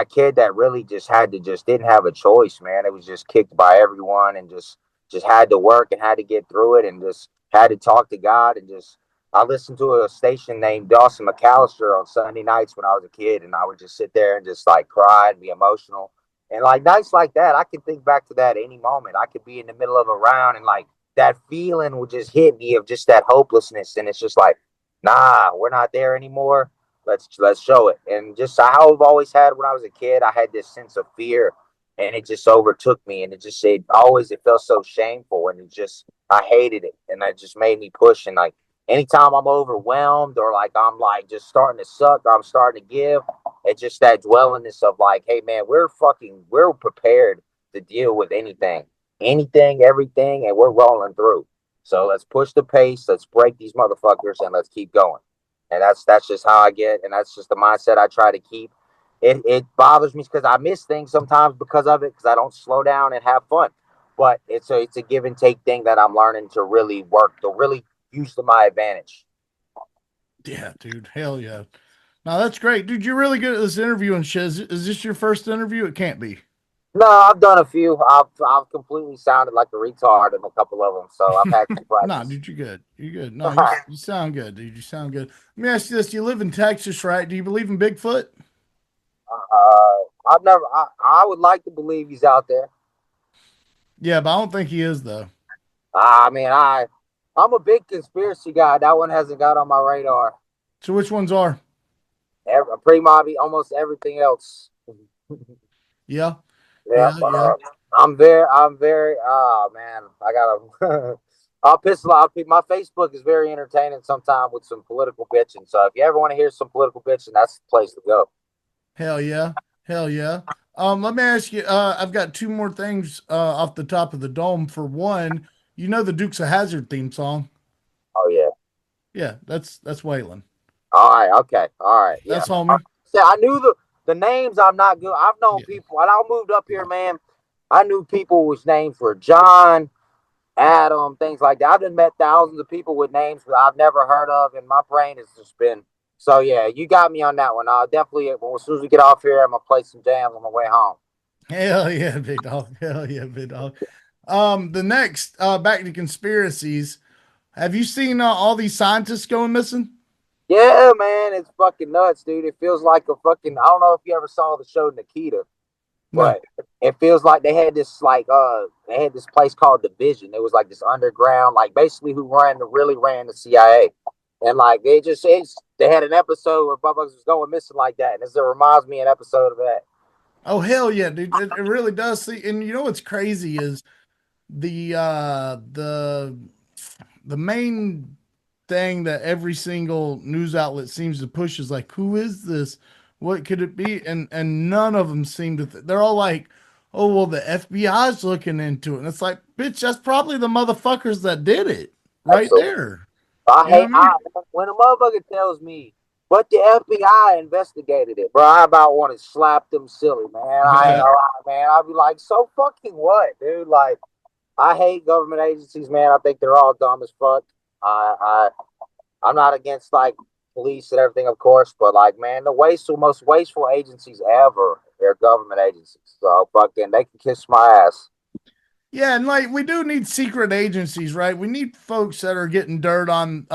kid that really just had to just didn't have a choice, man. It was just kicked by everyone and just had to work and had to get through it and just had to talk to God and just I listened to a station named Dawson McAllister on Sunday nights when I was a kid and I would just sit there and just like cry and be emotional. And like nights like that, I can think back to that any moment. I could be in the middle of a round and like that feeling would just hit me of just that hopelessness. And it's just like, nah, we're not there anymore. Let's show it. And just how I've always had when I was a kid, I had this sense of fear and it just overtook me and it felt so shameful and it just I hated it and that just made me push and like anytime I'm overwhelmed or like I'm like just starting to suck or I'm starting to give, it's just that dwellingness of like, hey man, we're prepared to deal with anything, everything, and we're rolling through. So let's push the pace, let's break these motherfuckers, and let's keep going. And that's just how I get, and that's just the mindset I try to keep. It bothers me because I miss things sometimes because of it, because I don't slow down and have fun. But it's a give and take thing that I'm learning to really work to really use to my advantage. Yeah, dude. Hell yeah. Now that's great, dude. You're really good at this interview and shit. Is this your first interview? It can't be. No, I've done a few. I've completely sounded like a retard in a couple of them, so I've had some Nah, practice. dude, you're good. You're good. No, you sound good, dude. You sound good. Let me ask you this: you live in Texas, right? Do you believe in Bigfoot? I've never. I would like to believe he's out there. Yeah, but I don't think he is though. I mean, I'm a big conspiracy guy. That one hasn't got on my radar. So which ones are? Pretty much almost everything else. Yeah, Yeah, yeah, yeah. I'm very. Oh man, I gotta. I'll piss a lot of people. My Facebook is very entertaining sometimes with some political bitching. So if you ever want to hear some political bitching, that's the place to go. Hell yeah, hell yeah. Let me ask you. I've got two more things off the top of the dome. For one, you know the Dukes of Hazard theme song. Oh yeah. Yeah, that's Waylon. All right. Okay. All right. Yeah. That's homie. See, I knew the names. I'm not good. I've known Yeah. people. When I moved up here, man, I knew people whose names were John, Adam, things like that. I've been met thousands of people with names that I've never heard of, and my brain has just been. So yeah, you got me on that one. I'll definitely. Well, as soon as we get off here, I'm gonna play some jams on the way home. Hell yeah, big dog. Hell yeah, big dog. The next, back to conspiracies. Have you seen all these scientists going missing? Yeah, man, it's fucking nuts, dude. It feels like a fucking. I don't know if you ever saw the show Nikita, No. but it feels like they had this they had this place called Division. It was like this underground, like basically who really ran the CIA, and like they had an episode where Bubba was going missing like that, and it reminds me of an episode of that. Oh hell yeah, dude. It really does. See, and you know what's crazy is the main thing that every single news outlet seems to push is like, who is this? What could it be? And none of them seem to. They're all like, oh well, the FBI's looking into it, and it's like, bitch, that's probably the motherfuckers that did it right Absolutely. there. I You know what hate I mean? when a motherfucker tells me, but the FBI investigated it, bro. I about want to slap them silly, man. I ain't gonna lie, man. I'll be like, so fucking what, dude? Like, I hate government agencies, man. I think they're all dumb as fuck. I I'm not against like police and everything, of course, but like, man, the most wasteful agencies ever, they're government agencies. So fucking, they can kiss my ass. Yeah, and like we do need secret agencies, right? We need folks that are getting dirt on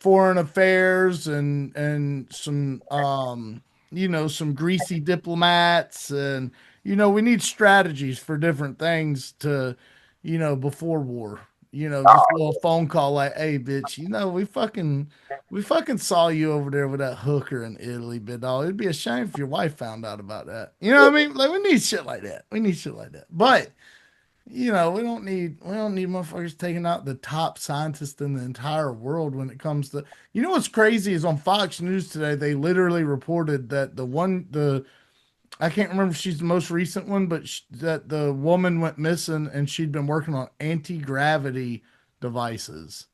foreign affairs and some some greasy diplomats and we need strategies for different things to before war. Just a little phone call like, "Hey bitch, we fucking saw you over there with that hooker in Italy, bit dog. It'd be a shame if your wife found out about that." You know what I mean? Like we need shit like that. We need shit like that. But we don't need motherfuckers taking out the top scientists in the entire world when it comes to what's crazy is on Fox News today they literally reported that the I can't remember if she's the most recent one, but that the woman went missing and she'd been working on anti-gravity devices.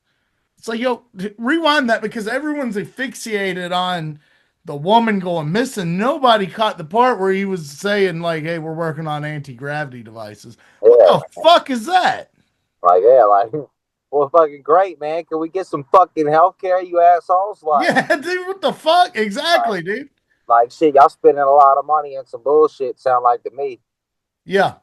It's like, yo, rewind that because everyone's asphyxiated on the woman going missing. Nobody caught the part where he was saying, like, hey, we're working on anti gravity devices. What Yeah, the fuck is that? like yeah, like well, fucking great, man. Can we get some fucking health care, you assholes? Yeah, dude, what the fuck? Like, Exactly, dude. like shit, y'all spending a lot of money on some bullshit. Sound like to me. Yeah.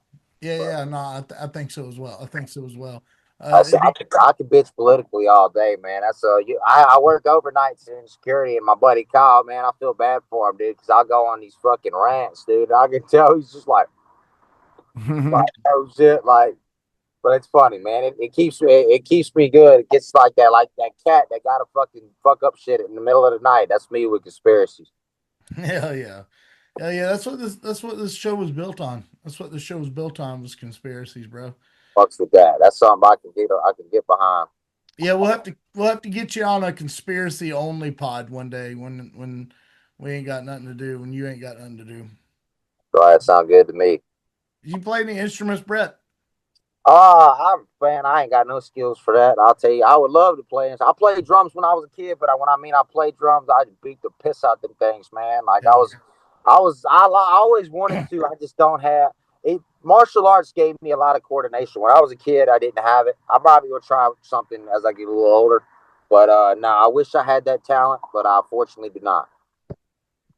Yeah, But yeah, no, I think so as well. I think so as well. I said It'd be, I could bitch politically all day, man. That's I work overnights in security, and my buddy Kyle, man, I feel bad for him, dude, because I go on these fucking rants, dude. I can tell he's just like oh shit, like. But it's funny, man. It keeps me good. It gets like that cat that got to fucking fuck up shit in the middle of the night. That's me with conspiracies. hell yeah. Hell yeah, that's what this show was built on. That's what the show was built on was conspiracies, bro. Fucks with that. That's something I can get behind. Yeah, we'll have to get you on a conspiracy only pod one day when we ain't got nothing to do, when you ain't got nothing to do. So that sounds good to me. You play any instruments, Brett? I'm man. I ain't got no skills for that. I'll tell you, I would love to play. I played drums when I was a kid, but when I mean I played drums, I beat the piss out them things, man. Like Hell I always wanted yeah. to. I just don't have it. Martial arts gave me a lot of coordination. When I was a kid, I didn't have it. I probably will try something as I get a little older. But no, I wish I had that talent, but I fortunately do not.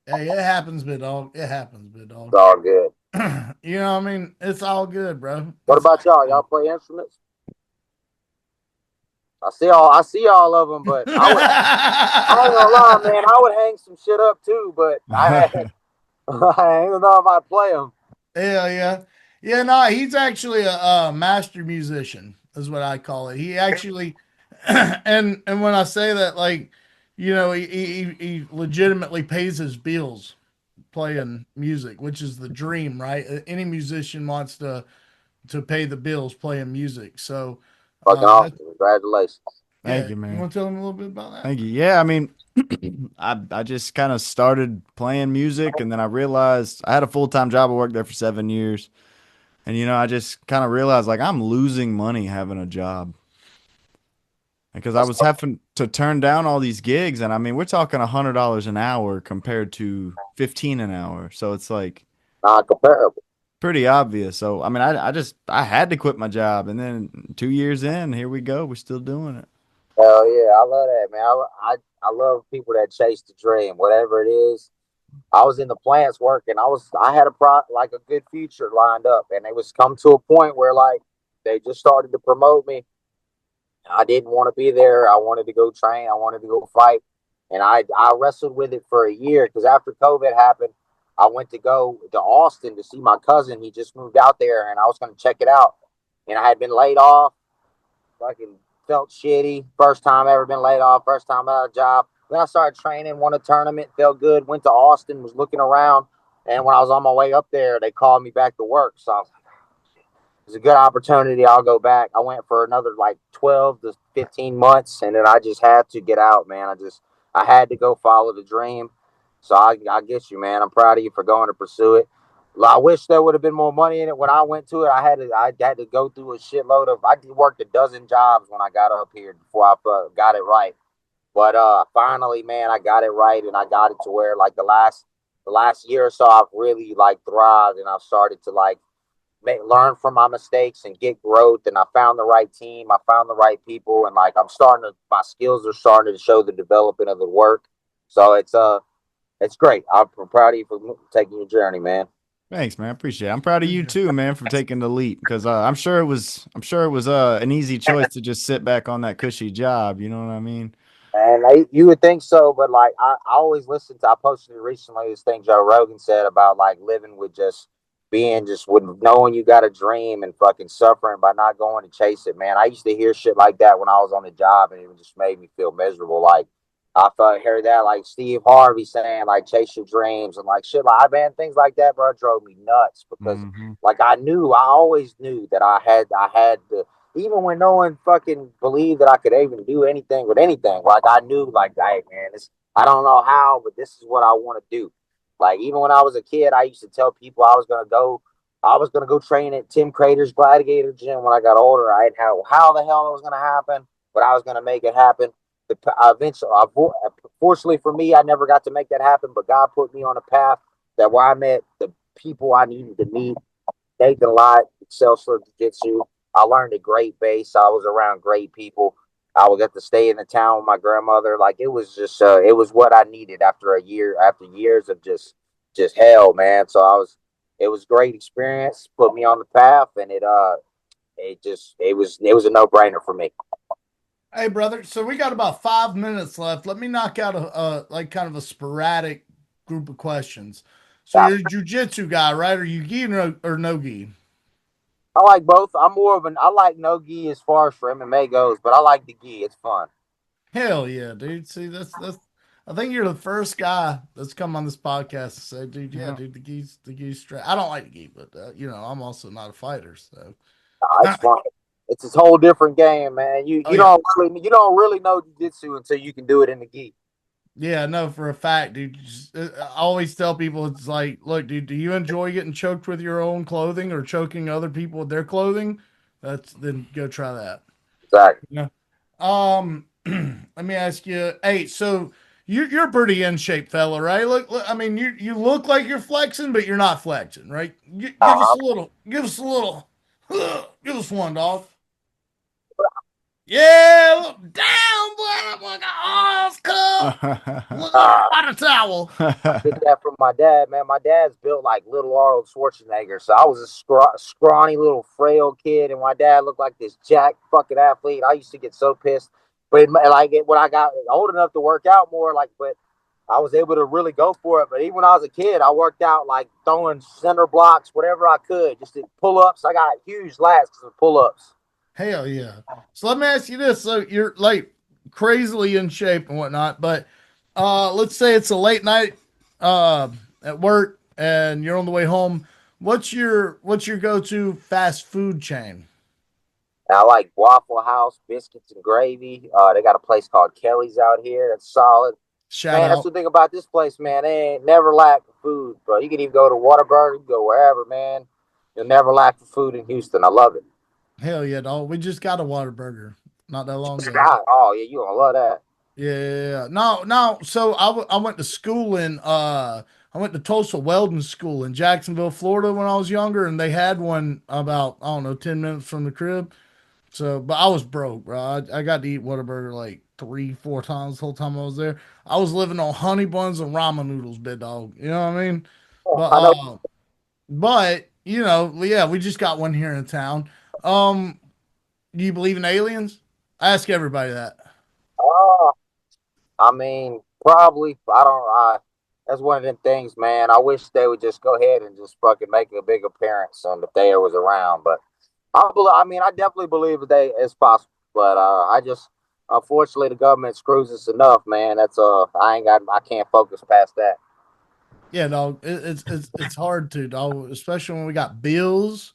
Hey, it happens, big dog. It happens, big It's dog. all good. What I mean? It's all good, bro. What It's about all y'all? good. Y'all play instruments? I see all of them, but I ain't gonna lie, man. I would hang some shit up too, but I ain't gonna know if I play them. Hell yeah. Yeah, no, he's actually a master musician, is what I call it. He actually, and when I say that, like, he legitimately pays his bills playing music, which is the dream, right? Any musician wants to pay the bills playing music. So, Fucking awesome. Congratulations. Thank yeah, you, you man. want to tell him a little bit about that? Thank you. Yeah, I mean, I just kind of started playing music, and then I realized I had a full time job. I worked there for 7 years, and I just kind of realized like I'm losing money having a job because I That's was having to turn down all these gigs, and I mean we're talking $100 an hour compared to 15 an hour, so it's like not comparable. pretty obvious. So I mean, I had to quit my job, and then 2 years in, here we go. We're still doing it. Hell yeah, I love that, man. I love people that chase the dream, whatever it is. I was in the plants working. I had like a good future lined up, and it was come to a point where like they just started to promote me. I didn't want to be there. I wanted to go train. I wanted to go fight. And I wrestled with it for a year because after COVID happened, I went to go to Austin to see my cousin. He just moved out there, and I was going to check it out. And I had been laid off, fucking felt shitty. First time ever been laid off, first time out of a job. Then I started training, won a tournament, felt good, went to Austin, was looking around. And when I was on my way up there, they called me back to work. So I was like, it's a good opportunity. I'll go back. I went for another like 12 to 15 months, and then I just had to get out, man. I had to go follow the dream. So I get you, man. I'm proud of you for going to pursue it. I wish there would have been more money in it. When I went to it, I had to go through a shitload of. I worked a dozen jobs when I got up here before I got it right. But finally, man, I got it right, and I got it to where like the last year or so, I've really like thrived, and I've started to like learn from my mistakes and get growth. And I found the right team. I found the right people, and like my skills are starting to show the development of the work. So it's great. I'm proud of you for taking your journey, man. Thanks, man. Appreciate it. I'm proud of you too, man, for taking the leap because I'm sure it was an easy choice to just sit back on that cushy job. You know what I mean? And you would think so, but like I always listen to. I posted recently this thing Joe Rogan said about like living with just being just with knowing you got a dream and fucking suffering by not going to chase it, man. I used to hear shit like that when I was on the job, and it just made me feel miserable. Like I thought heard that like Steve Harvey saying like chase your dreams and like shit like man, things like that, bro, drove me nuts because Mm-hmm. like I always knew that I had to even when no one fucking believed that I could even do anything with anything, like I knew, like, hey man, I don't know how, but this is what I want to do. Like even when I was a kid, I used to tell people I was gonna go train at Tim Crater's Gladiator Gym when I got older. I didn't know how the hell it was gonna happen, but I was gonna make it happen. Eventually, fortunately for me, I never got to make that happen, but God put me on a path that where I met the people I needed to meet. Nathan Lott, Excelsior Jiu Jitsu. I learned a great base. I was around great people. I would get to stay in the town with my grandmother. Like it was just, it was what I needed after after years of just hell, man. So it was a great experience. Put me on the path, and it was a no brainer for me. Hey, brother. So we got about 5 minutes left. Let me knock out a like kind of a sporadic group of questions. So Yeah, you're a jujitsu guy, right? Are you gi or no gi? I like both. I like no gi as far as for MMA goes, but I like the gi. It's fun. Hell yeah, dude. See, that's. I think you're the first guy that's come on this podcast to say, dude, yeah, Yeah. dude, the gi's straight. I don't like the gi, but I'm also not a fighter, so. It's fun. It's a whole different game, man. Oh yeah, You don't really know jiu-jitsu until you can do it in the gi. yeah, no, for a fact, dude. I always tell people it's like, look, dude, do you enjoy getting choked with your own clothing or choking other people with their clothing? Then go try that. Exactly. Yeah. Let me ask you. Hey, so you're a pretty in shape fella, right? I mean, you look like you're flexing, but you're not flexing, right? Give us Uh, a little. Give us a little. Give us one, dog. Yeah, look down, boy. I'm like, oh, it's cup. Look like uh, a water towel. get that from my dad, man. My dad's built like little Arnold Schwarzenegger, so I was a scrawny little frail kid, and my dad looked like this jack fucking athlete. I used to get so pissed, but when I got old enough to work out more, like, but I was able to really go for it. But even when I was a kid, I worked out like throwing center blocks, whatever I could, just did pull ups. I got huge lats because of pull ups. Hell yeah. So let me ask you this. So you're like crazily in shape and whatnot, but let's say it's a late night at work and you're on the way home. What's your go-to fast food chain? And I like Waffle House, biscuits and gravy. They got a place called Kelley's out here. That's solid. Shout Man, that's out. the thing about this place, man. They ain't never lack for food, bro. You can even go to Whataburger, you can go wherever, man. You'll never lack for food in Houston. I love it. Hell yeah, dog. We just got a Whataburger not that long ago. God, oh yeah, you gonna love that. Yeah. No, no. So I went to school I went to Tulsa Welding School in Jacksonville, Florida when I was younger, and they had one about, I don't know, 10 minutes from the crib. So, but I was broke, bro. I got to eat Whataburger like three, four times the whole time I was there. I was living on honey buns and ramen noodles, big dog. You know what I mean? But, I know. yeah, we just got one here in town. Do you believe in aliens? I ask everybody that. Oh, I mean, probably. I don't. That's one of them things, man. I wish they would just go ahead and just fucking make a big appearance on if they was around. But I definitely believe that it's possible. But I just, unfortunately, the government screws us enough, man. I can't focus past that. Yeah, dog. It's hard to, dog, especially when we got bills,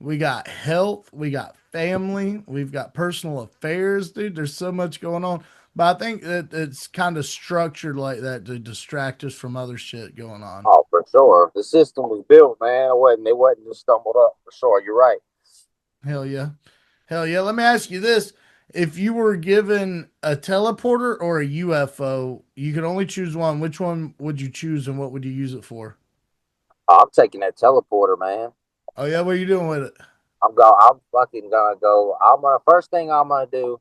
we got health, we got family, we've got personal affairs, dude. There's so much going on. But I think that it's kind of structured like that to distract us from other shit going on. Oh, for sure. The system was built, man. It wasn't just stumbled up. For sure, you're right. Hell yeah. Hell yeah. Let me ask you this. If you were given a teleporter or a UFO, you could only choose one. Which one would you choose and what would you use it for? I'm taking that teleporter, man. Oh yeah, what are you doing with it? I'm fucking gonna go. First thing I'm gonna do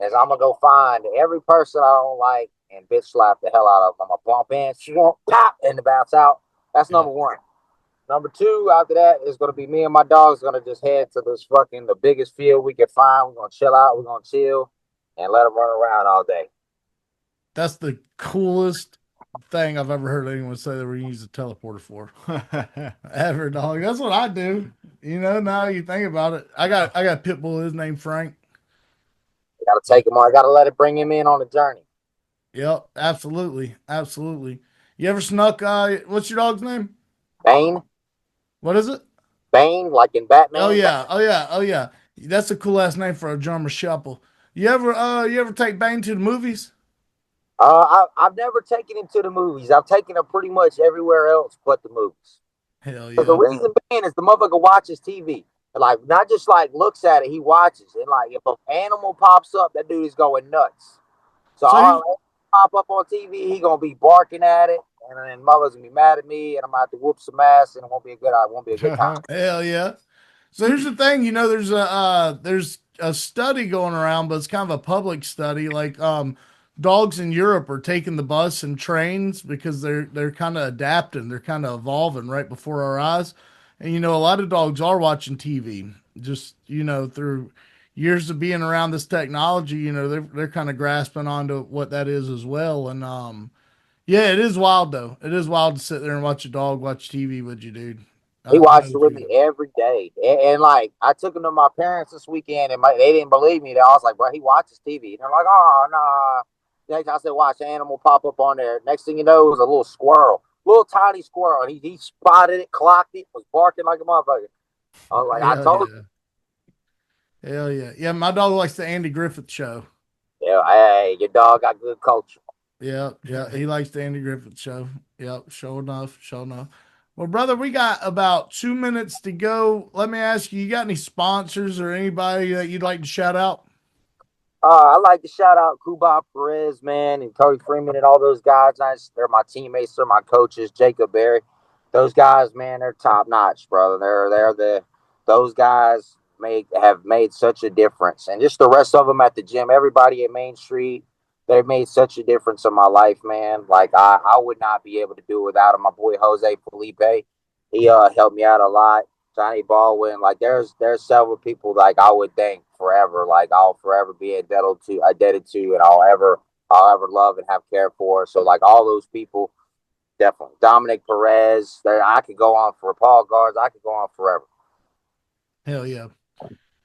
is I'm gonna go find every person I don't like and bitch slap the hell out of them. I'm gonna bump in, shoot, pop, and bounce out. That's Yeah. number one. Number two, after that, is gonna be me and my dog's gonna just head to the biggest field we can find. We're gonna chill out. We're gonna chill and let them run around all day. That's the coolest thing I've ever heard anyone say that we use a teleporter for. Ever, dog. That's what I do. Now you think about it. I got a pit bull, his name Frank. Gotta take him on. I gotta let it bring him in on the journey. Yep, absolutely. Absolutely. You ever snuck what's your dog's name? Bane, What is it? Bane, like in Oh Batman. yeah, oh yeah, oh yeah. That's a cool ass name for a German Shepherd. You ever take Bane to the movies? I've never taken him to the movies. I've taken him pretty much everywhere else but the movies. Hell Because the yeah. reason being is the motherfucker watches TV. Like, not just like looks at it, he watches. And like, if an animal pops up, that dude is going nuts. So So all here's right, pop up on TV, he gonna be barking at it, and then mother's gonna be mad at me, and I'm gonna have to whoop some ass, and it won't be a good time. hell yeah. So here's the thing, there's a study going around, but it's kind of a public study. Like dogs in Europe are taking the bus and trains because they're kind of adapting, they're kind of evolving right before our eyes. And a lot of dogs are watching TV. Just, through years of being around this technology, they're kind of grasping onto what that is as well. And yeah, it is wild though. It is wild to sit there and watch a dog watch TV with you, dude. He I know watched it what with you me mean. every day, and like I took him to my parents this weekend, and they didn't believe me. I was like, "Bro, he watches TV." And they're like, "Oh no." Next, I said, "Watch an animal pop up on there." Next thing you know, it was a little squirrel, little tiny squirrel, and he spotted it, clocked it, was barking like a motherfucker. I was like, "I Hell told yeah. Hell yeah. Yeah, my dog likes the Andy Griffith show. you, yeah, hey, your dog got good culture." Yeah, yeah. He likes the Andy Griffith show. Yep, sure enough, sure enough. Well, brother, we got about 2 minutes to go. Let me ask you, you got any sponsors or anybody that you'd like to shout out? I like to shout out Kuba Perez, man, and Cody Freeman and all those guys. They're my teammates. They're my coaches. Jacob Berry, those guys, man, they're top notch, brother. Those guys have made such a difference, and just the rest of them at the gym. Everybody at Main Street, they've made such a difference in my life, man. Like I would not be able to do it without him. My boy Jose Felipe, he helped me out a lot. Johnny Baldwin, like there's several people like I would thank forever, like I'll forever be indebted to, and I'll ever love and have care for. So like all those people, definitely Dominic Perez. I could go on for Paul Guards. I could go on forever. Hell yeah.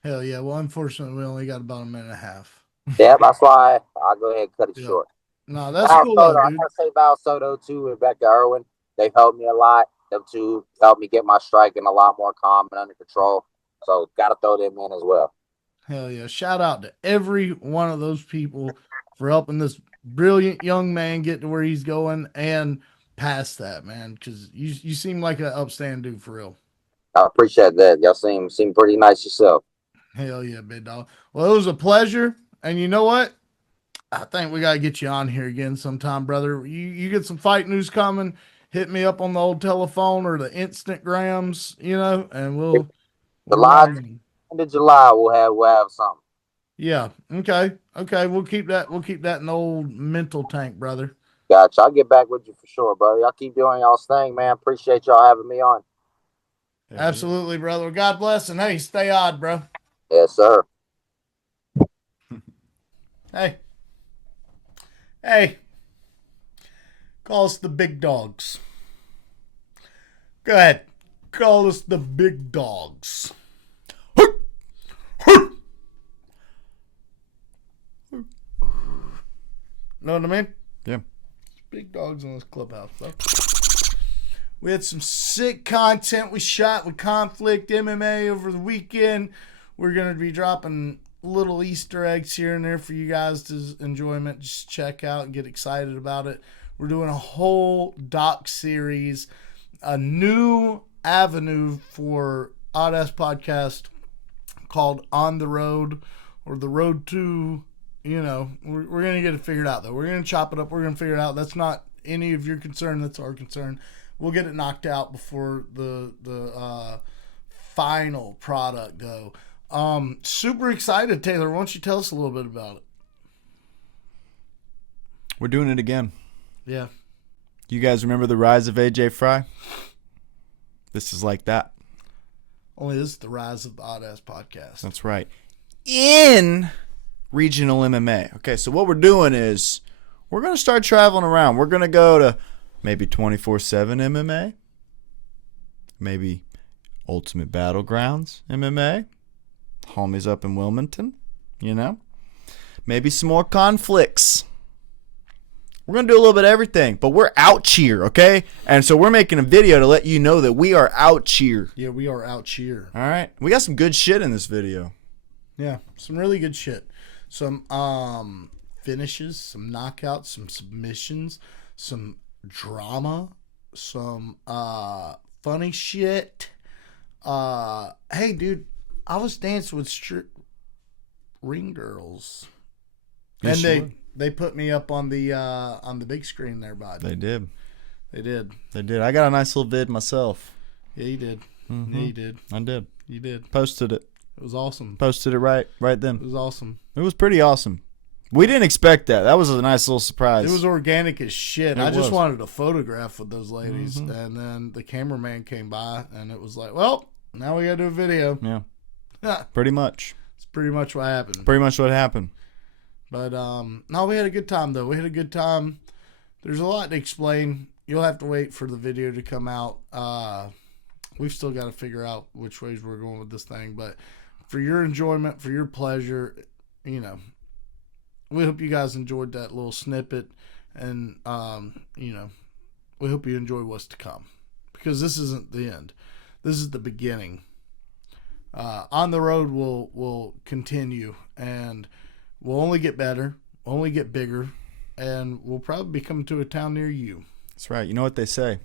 Hell yeah. Well, unfortunately, we only got about a minute and a half. Yeah, that's why I'll go ahead and cut it Yep. short. No, that's cool though, I dude. gotta say Val Soto too and Becca Irwin. They've helped me a lot. Them two helped me get my striking a lot more calm and under control. So gotta throw them in as well. Hell yeah. Shout out to every one of those people for helping this brilliant young man get to where he's going and past that, man. Because you seem like an upstanding dude for real. I appreciate that. Y'all seem pretty nice yourself. Hell yeah, big dog. Well, it was a pleasure. And you know what? I think we got to get you on here again sometime, brother. You get some fight news coming, hit me up on the old telephone or the Instagrams, and we'll July run. end of July we'll have something. Yeah. Okay. Okay. We'll keep that. We'll keep that in the old mental tank, brother. Gotcha. I'll get back with you for sure, brother. Y'all keep doing y'all's thing, man. Appreciate y'all having me on. Absolutely, brother. God bless, and hey, stay odd, bro. Yes, sir. Hey. Hey, call us the big dogs. Go ahead. Call us the big dogs. Know what I mean? Yeah. Big dogs in this clubhouse, bro. We had some sick content we shot with Conflict MMA over the weekend. We're going to be dropping little Easter eggs here and there for you guys to enjoyment. Just check out and get excited about it. We're doing a whole doc series, a new avenue for Oddass podcast called On the Road, or The Road to, you know, we're going to get it figured out, though. We're going to chop it up. We're going to figure it out. That's not any of your concern. That's our concern. We'll get it knocked out before the final product, though. Super excited, Taylor. Why don't you tell us a little bit about it? We're doing it again. Yeah. You guys remember the rise of AJ Fry? This is like that. Only this is the rise of the Oddass podcast. That's right. In regional MMA. Okay, so what we're doing is we're going to start traveling around. We're going to go to maybe 24/7 MMA, maybe Ultimate Battlegrounds MMA, homies up in Wilmington, you know, maybe some more conflicts. We're going to do a little bit of everything, but we're out cheer, okay? And so we're making a video to let you know that we are out cheer. Yeah, we are out cheer. All right? We got some good shit in this video. Yeah, some really good shit. Some finishes, some knockouts, some submissions, some drama, some funny shit. Hey, dude, I was dancing with ring girls. Yes, And they put me up on the big screen there, bud. They did. They did. They did. I got a nice little vid myself. Yeah, you did. Mm-hmm. Yeah, you did. I did. You did. Posted it. It was awesome. Posted it right then. It was awesome. It was pretty awesome. We didn't expect that. That was a nice little surprise. It was organic as shit. I just was. wanted a photograph with those ladies, Mm-hmm. and then the cameraman came by, and it was like, well, now we got to do a video. Yeah. Pretty much. It's pretty much what happened. Pretty much what happened. But no, we had a good time though. We had a good time. There's a lot to explain. You'll have to wait for the video to come out. We've still got to figure out which ways we're going with this thing, but for your enjoyment, for your pleasure, you know, we hope you guys enjoyed that little snippet, and you know, we hope you enjoy what's to come, because this isn't the end. This is the beginning. On the road will continue, and we'll only get better, only get bigger, and we'll probably be coming to a town near you. That's right. You know what they say?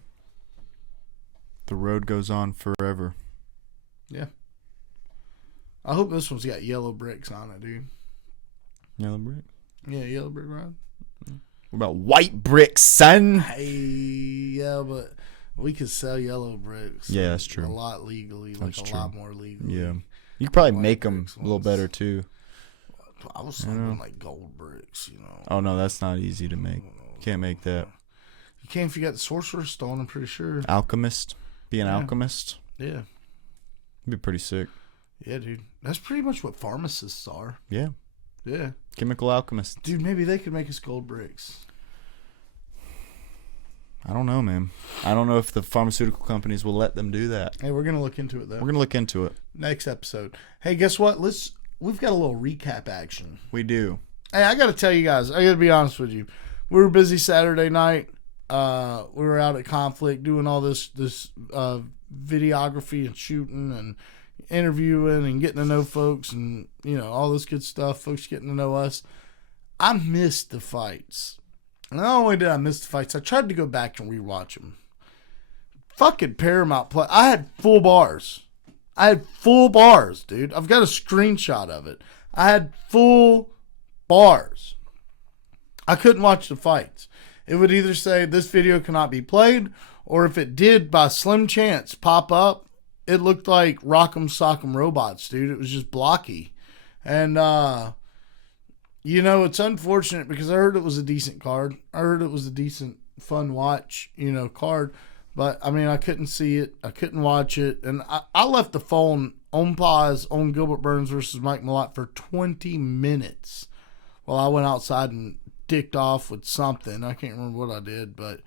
The road goes on forever. Yeah. I hope this one's got yellow bricks on it, dude. Yellow brick. Yeah, yellow brick ride. What about white bricks, son? Hey, yeah, but we could sell yellow bricks. Yeah, that's true. A lot legally, That's like true. a lot more legally. Yeah. You could probably White make them bricks a little ones. better, too. I was thinking like gold bricks, you know. Oh, no, that's not easy to make. Can't make that. You can't if you got the Sorcerer's Stone, I'm pretty sure. Alchemist. Be an Yeah. alchemist. Yeah. It'd be pretty sick. Yeah, dude. That's pretty much what pharmacists are. Yeah. Yeah. Chemical alchemist. Dude, maybe they could make us gold bricks. I don't know, man. I don't know if the pharmaceutical companies will let them do that. Hey, we're going to look into it, though. We're going to look into it. Next episode. Hey, guess what? We've got a little recap action. We do. Hey, I got to tell you guys, I got to be honest with you. We were busy Saturday night. We were out at Conflict doing all this videography and shooting and interviewing and getting to know folks and, you know, all this good stuff. Folks getting to know us. I missed the fights. And not only did I miss the fights, I tried to go back and rewatch them. Fucking Paramount Plus. I had full bars. Dude. I've got a screenshot of it. I had full bars. I couldn't watch the fights. It would either say this video cannot be played, or if it did by slim chance pop up, it looked like Rock'em Sock'em Robots, dude. It was just blocky. And, you know, it's unfortunate because I heard it was a decent card. I heard it was a decent, fun watch, you know, card. But, I mean, I couldn't see it. I couldn't watch it. And I left the phone on pause on Gilbert Burns versus Mike Malott for 20 minutes while I went outside and dicked off with something. I can't remember what I did, but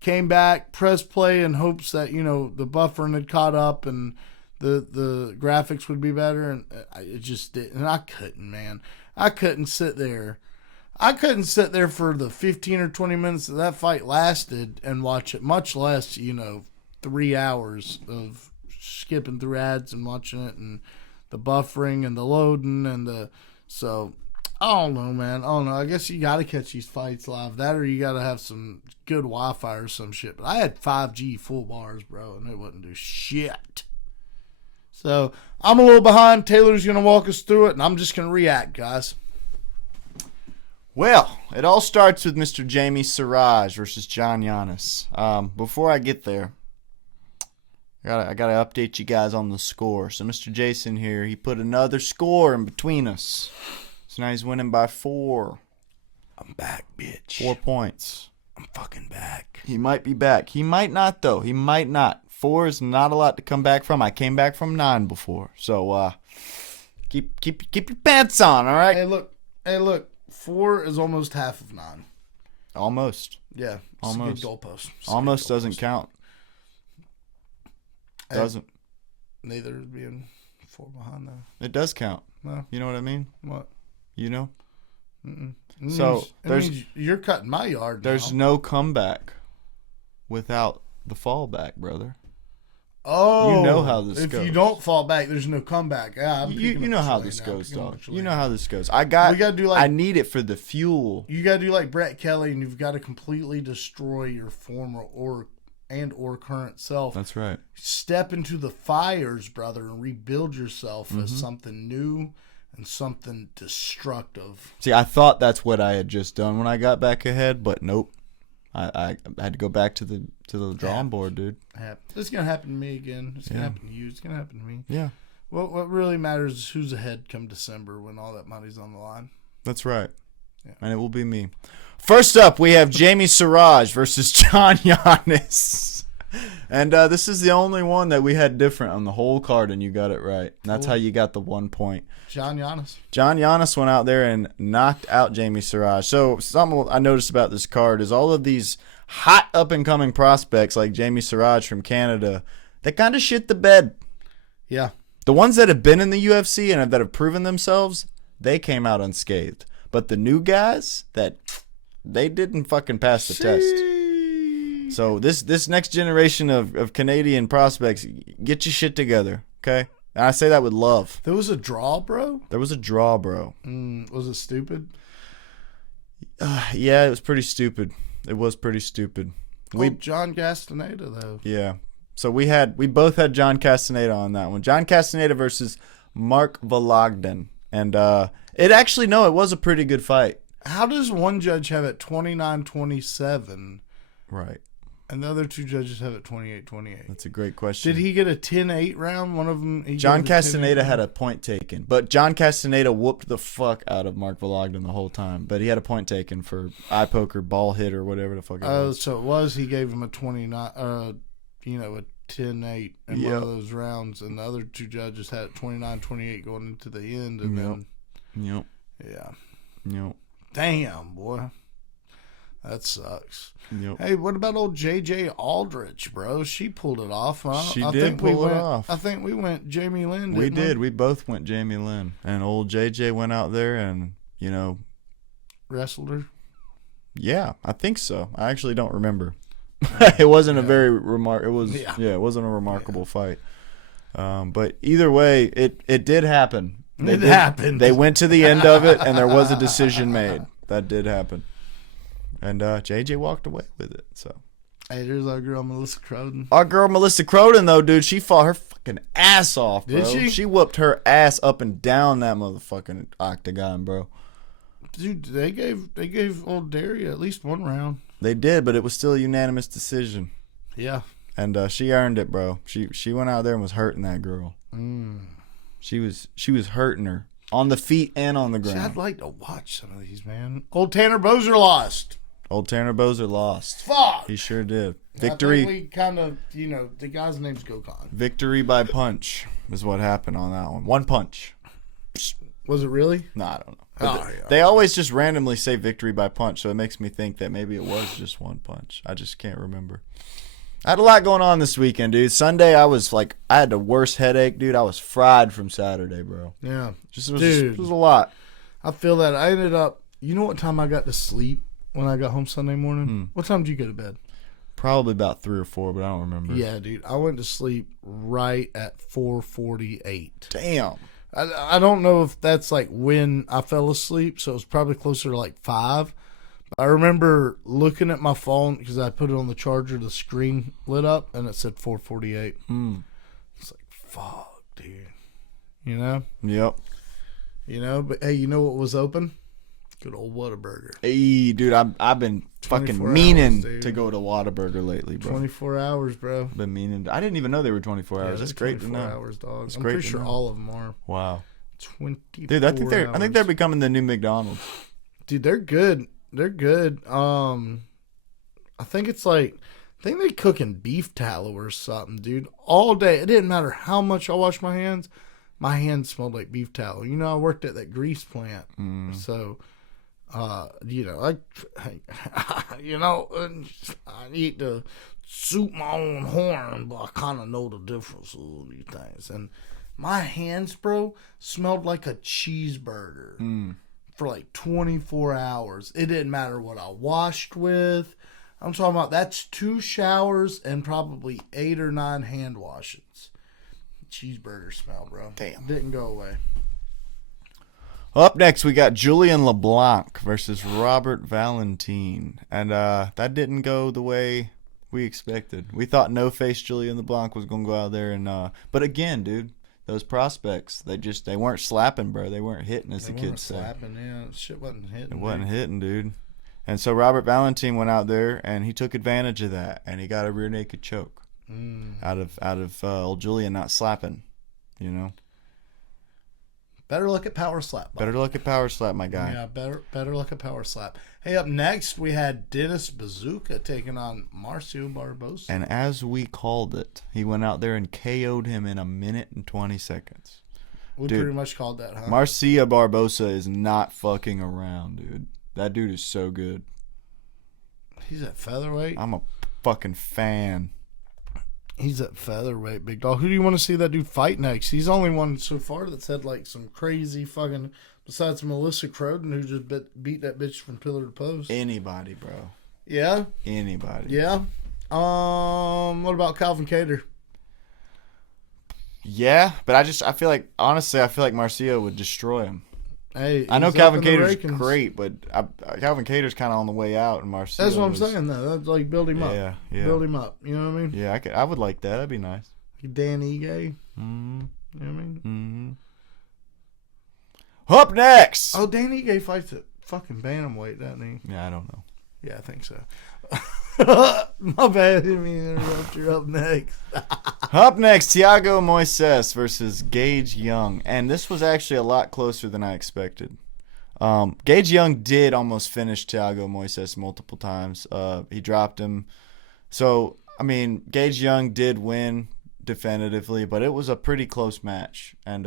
came back, pressed play in hopes that, you know, the buffering had caught up and the graphics would be better, and it just didn't. And I couldn't, man. I couldn't sit there. I couldn't sit there for the 15 or 20 minutes that fight lasted and watch it, much less, you know, 3 hours of skipping through ads and watching it and the buffering and the loading and the... So, I don't know, man. I don't know. I guess you got to catch these fights live. That or you got to have some good Wi-Fi or some shit. But I had 5G full bars, bro, and it wouldn't do shit. So, I'm a little behind. Taylor's going to walk us through it, and I'm just going to react, guys. Well, it all starts with Mr. Jamie Siraj versus John Giannis. Before I get there, I gotta update you guys on the score. So Mr. Jason here, he put another score in between us. So now he's winning by 4. I'm back, bitch. 4 points. I'm fucking back. He might be back. He might not, though. He might not. 4 is not a lot to come back from. I came back from 9 before. So keep your pants on, all right? Hey, look. 4 is almost half of 9. Almost. Yeah, almost. Good goalpost. Almost doesn't count. Doesn't. Neither is being 4 behind though. It does count. No. You know what I mean? What? You know? Mm-mm. So you're cutting my yard. There's no comeback without the fallback, brother. Oh, you know how this goes. If you don't fall back, there's no comeback. Yeah, you know how this goes, dog. You know how this goes. We gotta do I need it for the fuel. You gotta do like Brett Kelley, and you've got to completely destroy your former or current self. That's right. Step into the fires, brother, and rebuild yourself as something new and something destructive. See, I thought that's what I had just done when I got back ahead, but nope. I had to go back to the drawing board, dude. It's gonna happen to me again. It's gonna happen to you. It's gonna happen to me. Yeah. What really matters is who's ahead come December when all that money's on the line. That's right. Yeah. And it will be me. First up, we have Jamie Siraj versus John Giannis. And this is the only one that we had different on the whole card, and you got it right. And that's how you got the 1 point. John Giannis went out there and knocked out Jamie Siraj. So something I noticed about this card is all of these hot up-and-coming prospects like Jamie Siraj from Canada, they kind of shit the bed. Yeah. The ones that have been in the UFC and that have proven themselves, they came out unscathed. But the new guys, they didn't fucking pass the test. So this next generation of Canadian prospects, get your shit together, okay? And I say that with love. There was a draw, bro? There was a draw, bro. Was it stupid? Yeah, it was pretty stupid. It was pretty stupid. John Castaneda, though. Yeah. So we both had John Castaneda on that one. John Castaneda versus Mark Vologden. And it was a pretty good fight. How does one judge have it 29-27? Right. And the other two judges have it 28-28. That's a great question. Did he get a 10-8 round? One of them. John Castaneda had a point taken, but John Castaneda whooped the fuck out of Mark Vologden the whole time. But he had a point taken for eye poker, ball hit, or whatever the fuck it was. So it was. He gave him a 29, a 10-8 in one of those rounds, and the other two judges had it 29-28 going into the end, and then. Yep. Damn, boy. That sucks. Yep. Hey, what about old JJ Aldrich, bro? She pulled it off. She did pull it off. I think we went Jamie Lynn. We did. We both went Jamie Lynn. And old JJ went out there and, wrestled her? Yeah, I think so. I actually don't remember. It wasn't a very it wasn't a remarkable fight. But either way, it did happen. It happened. They went to the end of it, and there was a decision made. That did happen. And JJ walked away with it. So, hey, there's our girl Melissa Croden. Our girl Melissa Croden, though, dude, she fought her fucking ass off, bro. Did she? She whooped her ass up and down that motherfucking octagon, bro. Dude, they gave old Daria at least one round. They did, but it was still a unanimous decision. Yeah. And she earned it, bro. She went out there and was hurting that girl. She was hurting her on the feet and on the ground. See, I'd like to watch some of these, man. Old Tanner Boser lost. Fuck. He sure did. Victory. I think we kind of, the guy's name's Gokhan. Victory by punch is what happened on that one. One punch. Was it really? No, I don't know. But yeah. They always just randomly say victory by punch, so it makes me think that maybe it was just one punch. I just can't remember. I had a lot going on this weekend, dude. Sunday, I had the worst headache, dude. I was fried from Saturday, bro. Yeah. It was a lot. I feel that. I ended up, you know what time I got to sleep when I got home Sunday morning? What time did you go to bed? Probably about 3 or 4, but I don't remember. Yeah, dude. I went to sleep right at 4:48. Damn. I don't know if that's like when I fell asleep, so it was probably closer to like 5. I remember looking at my phone because I put it on the charger, the screen lit up, and it said 4:48. It's like, fuck, dude. You know? Yep. You know, but hey, you know what was open? Good old Whataburger. Hey, dude, I've been fucking meaning to go to Whataburger lately, bro. 24 hours, bro. Been meaning. I didn't even know they were 24 hours. That's great to know. 24 hours, dog. That's I'm great pretty to sure know. all of them are. Wow. 24 Dude, I think hours. they're becoming the new McDonald's. Dude, they're good. They're good. I think it's like, I think they cooking beef tallow or something, dude. All day. It didn't matter how much I washed my hands. My hands smelled like beef tallow. You know, I worked at that grease plant. So, you know, I need to suit my own horn, but I kind of know the difference of these things. And my hands, bro, smelled like a cheeseburger for like 24 hours. It didn't matter what I washed with. I'm talking about that's 2 showers and probably 8 or 9 hand washings. Cheeseburger smell, bro. Damn. Didn't go away. Up next, we got Julian LeBlanc versus Robert Valentin. And that didn't go the way we expected. We thought no-face Julian LeBlanc was going to go out there and... but again, dude, those prospects, they weren't slapping, bro. They weren't hitting, as the kids say. Slapping, yeah. Shit wasn't hitting. It wasn't hitting, dude. And so Robert Valentin went out there, and he took advantage of that, and he got a rear naked choke out of old Julian not slapping, you know. Better look at power slap. Bob. Better look at power slap, my guy. Yeah, better look at power slap. Hey, up next we had Dennis Bazooka taking on Marcio Barbosa. And as we called it, he went out there and KO'd him in 1 minute and 20 seconds. We pretty much called that, huh? Marcio Barbosa is not fucking around, dude. That dude is so good. He's at featherweight. I'm a fucking fan. He's at featherweight, big dog. Who do you want to see that dude fight next? He's the only one so far that's had like some crazy fucking, besides Melissa Croden, who just beat that bitch from pillar to post. Anybody, bro. Yeah? Anybody. Yeah. What about Calvin Kattar? Yeah, but I feel like Marcio would destroy him. Hey, I know Calvin Cater's great, but Calvin Cater's kind of on the way out, and Marcio. That's what I'm saying, though. That's like build him up. Yeah. Build him up. You know what I mean? Yeah, I would like that. That'd be nice. Dan Ige. Mm-hmm. You know what I mean? Mm-hmm. Up next. Oh, Dan Ige fights at fucking bantamweight, doesn't he? Yeah, I don't know. Yeah, I think so. My bad. I didn't mean to interrupt. You're up next. Up next, Thiago Moises versus Gage Young. And this was actually a lot closer than I expected. Gage Young did almost finish Thiago Moises multiple times. He dropped him. So, I mean, Gage Young did win definitively, but it was a pretty close match. And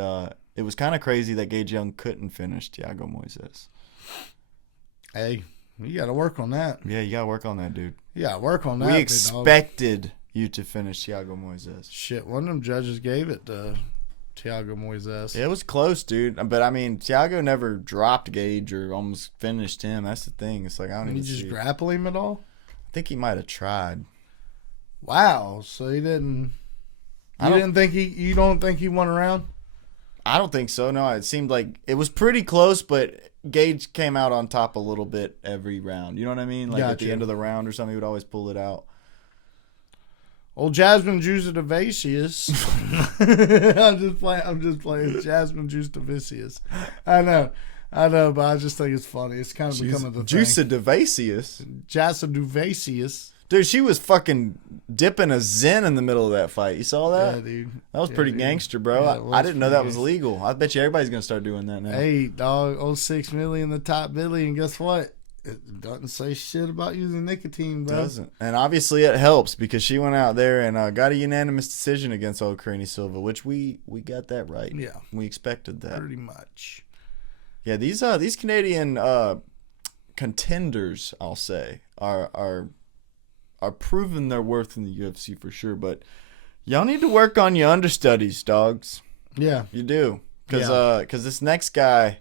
it was kind of crazy that Gage Young couldn't finish Thiago Moises. Hey, you got to work on that. Yeah, you got to work on that, dude. Yeah, work on that. We expected you to finish Thiago Moises. Shit, one of them judges gave it to Thiago Moises. It was close, dude. But, I mean, Thiago never dropped Gage or almost finished him. That's the thing. It's like, I don't even see. Did you just grapple him at all? I think he might have tried. Wow. So he didn't... You don't think he won around? I don't think so. No, it seemed like it was pretty close, but Gage came out on top a little bit every round. You know what I mean? Like at the end of the round or something, he would always pull it out. Old Jasmine Juicedavicius. I'm just playing. Jasmine Juicedavicius. I know, but I just think it's funny. It's kind of becoming the thing. Juicedavicius. Juicedavicius. Dude, she was fucking dipping a Zen in the middle of that fight. You saw that? Yeah, dude. That was pretty gangster, bro. Yeah, I didn't know that was legal. I bet you everybody's going to start doing that now. Hey, dog, old 6 million, the top Billy, and guess what? It doesn't say shit about using nicotine, bro. Doesn't. And obviously it helps because she went out there and got a unanimous decision against old Craney Silva, which we got that right. Yeah. We expected that. Pretty much. Yeah, these Canadian contenders, I'll say, are proving their worth in the UFC for sure. But y'all need to work on your understudies, dogs. Yeah, you do, because this next guy,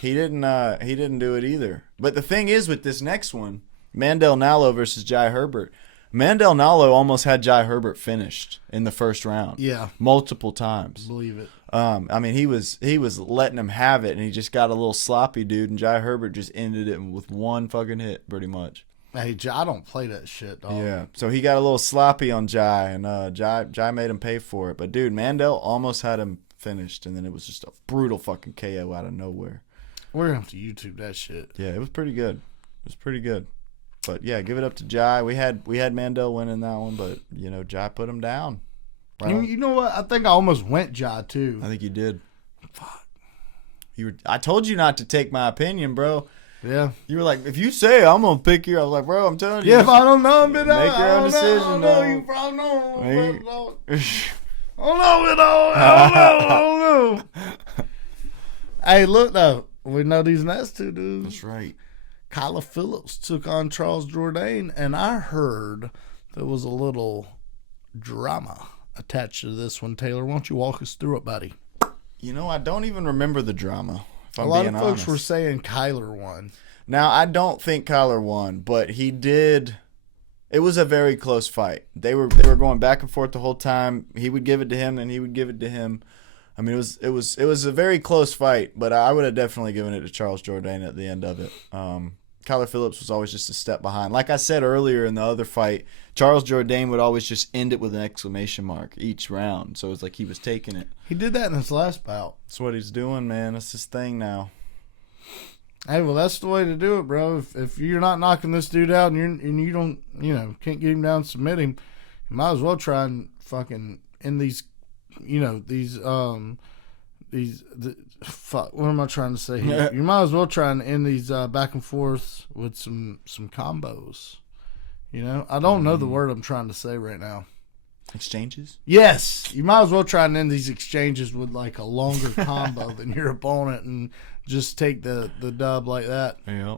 he didn't do it either. But the thing is, with this next one, Mandel Nallo versus Jai Herbert. Mandel Nallo almost had Jai Herbert finished in the first round. Yeah, multiple times. Believe it. I mean, he was letting him have it, and he just got a little sloppy, dude. And Jai Herbert just ended it with one fucking hit, pretty much. Hey, Jai don't play that shit, dog. Yeah, so he got a little sloppy on Jai, and Jai made him pay for it. But dude, Mandel almost had him finished, and then it was just a brutal fucking KO out of nowhere. We're gonna have to YouTube that shit. Yeah, it was pretty good. It was pretty good. But yeah, give it up to Jai. We had Mandel winning that one, but Jai put him down. Right. You know what? I think I almost went Jai too. I think you did. Fuck. I told you not to take my opinion, bro. Yeah. You were like, if you say I'm gonna pick you, I was like, bro, I'm telling you. Yeah, if I don't know, make your own decision. You probably know. I don't know. Hey, look though, we know these next two dudes. That's right. Kyler Phillips took on Charles Jourdain, and I heard there was a little drama attached to this one. Taylor, why don't you walk us through it, buddy? I don't even remember the drama. A lot of folks were saying Kyler won. Now, I don't think Kyler won, but he did. It was a very close fight. They were going back and forth the whole time. He would give it to him, and he would give it to him. I mean, it was a very close fight, but I would have definitely given it to Charles Jourdain at the end of it. Kyler Phillips was always just a step behind. Like I said earlier in the other fight, Charles Jourdain would always just end it with an exclamation mark each round. So it was like he was taking it. He did that in his last bout. That's what he's doing, man. That's his thing now. Hey, well, that's the way to do it, bro. If you're not knocking this dude out and you don't, can't get him down, submit him, you might as well try and fucking end these, fuck, what am I trying to say here? You might as well try and end these back and forths with some combos. I don't know the word I'm trying to say right now. Exchanges? Yes. You might as well try and end these exchanges with like a longer combo than your opponent and just take the dub like that. Yeah.